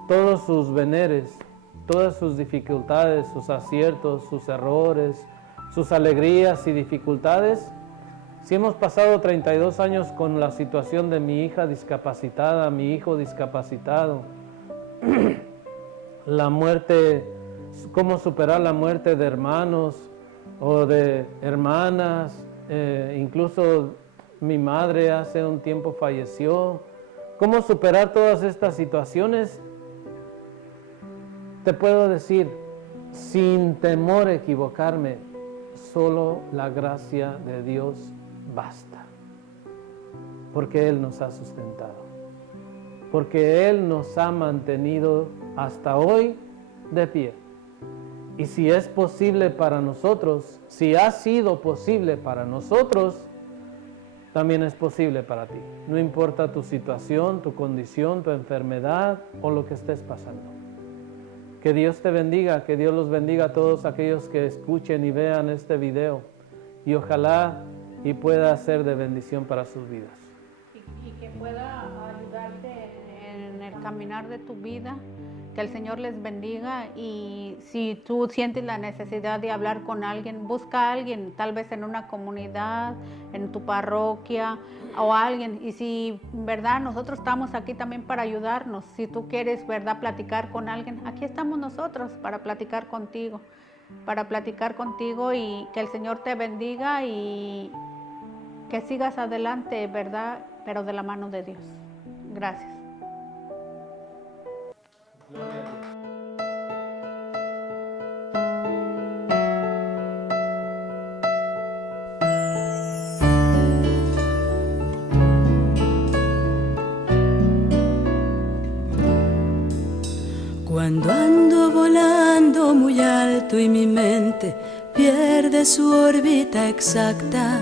todos sus veneres, todas sus dificultades, sus aciertos, sus errores, sus alegrías y dificultades, si hemos pasado 32 años con la situación de mi hija discapacitada, mi hijo discapacitado, la muerte, cómo superar la muerte de hermanos o de hermanas, incluso mi madre hace un tiempo falleció, cómo superar todas estas situaciones, te puedo decir, sin temor a equivocarme, solo la gracia de Dios basta, porque Él nos ha sustentado, porque Él nos ha mantenido hasta hoy de pie. Y si es posible para nosotros, si ha sido posible para nosotros, también es posible para ti. No importa tu situación, tu condición, tu enfermedad o lo que estés pasando. Que Dios te bendiga, que Dios los bendiga a todos aquellos que escuchen y vean este video. Y ojalá y pueda ser de bendición para sus vidas. Y que pueda ayudarte en el caminar de tu vida. Que el Señor les bendiga, y si tú sientes la necesidad de hablar con alguien, busca a alguien, tal vez en una comunidad, en tu parroquia o alguien. Y si, verdad, nosotros estamos aquí también para ayudarnos. Si tú quieres, verdad, platicar con alguien, aquí estamos nosotros para platicar contigo, y que el Señor te bendiga y que sigas adelante, verdad, pero de la mano de Dios. Gracias. Cuando ando volando muy alto y mi mente pierde su órbita exacta,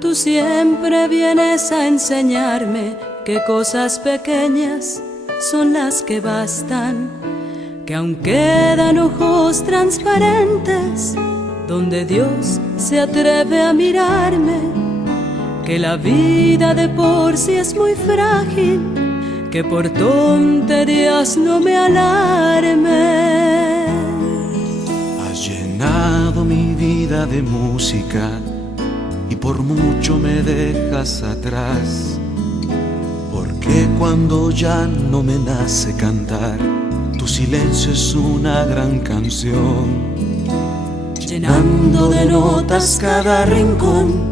tú siempre vienes a enseñarme que cosas pequeñas son las que bastan, que aún quedan ojos transparentes donde Dios se atreve a mirarme que la vida de por sí es muy frágil, que por tonterías no me alarme. Has llenado mi vida de música y por mucho me dejas atrás, porque cuando ya no me nace cantar, tu silencio es una gran canción, llenando de notas cada rincón,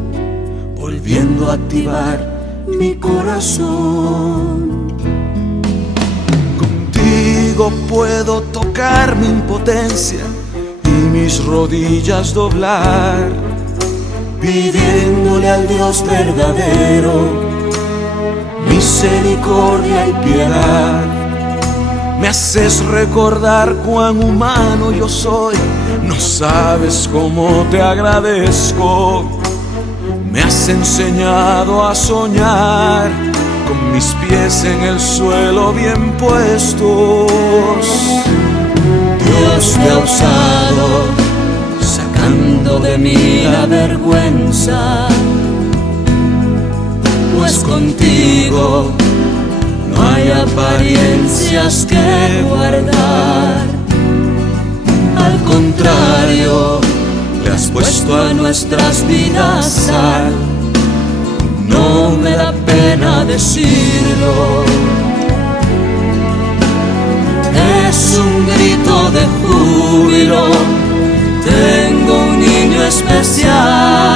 volviendo a activar mi corazón. Contigo puedo tocar mi impotencia y mis rodillas doblar, pidiéndole al Dios verdadero misericordia y piedad. Me haces recordar cuán humano yo soy, no sabes cómo te agradezco. Me has enseñado a soñar con mis pies en el suelo bien puestos. Dios te ha usado, sacando de mí la vergüenza, pues contigo no hay apariencias que guardar. Al contrario, le has puesto a nuestras vidas sal. No me da pena decirlo, es un grito de júbilo. Tengo un niño especial.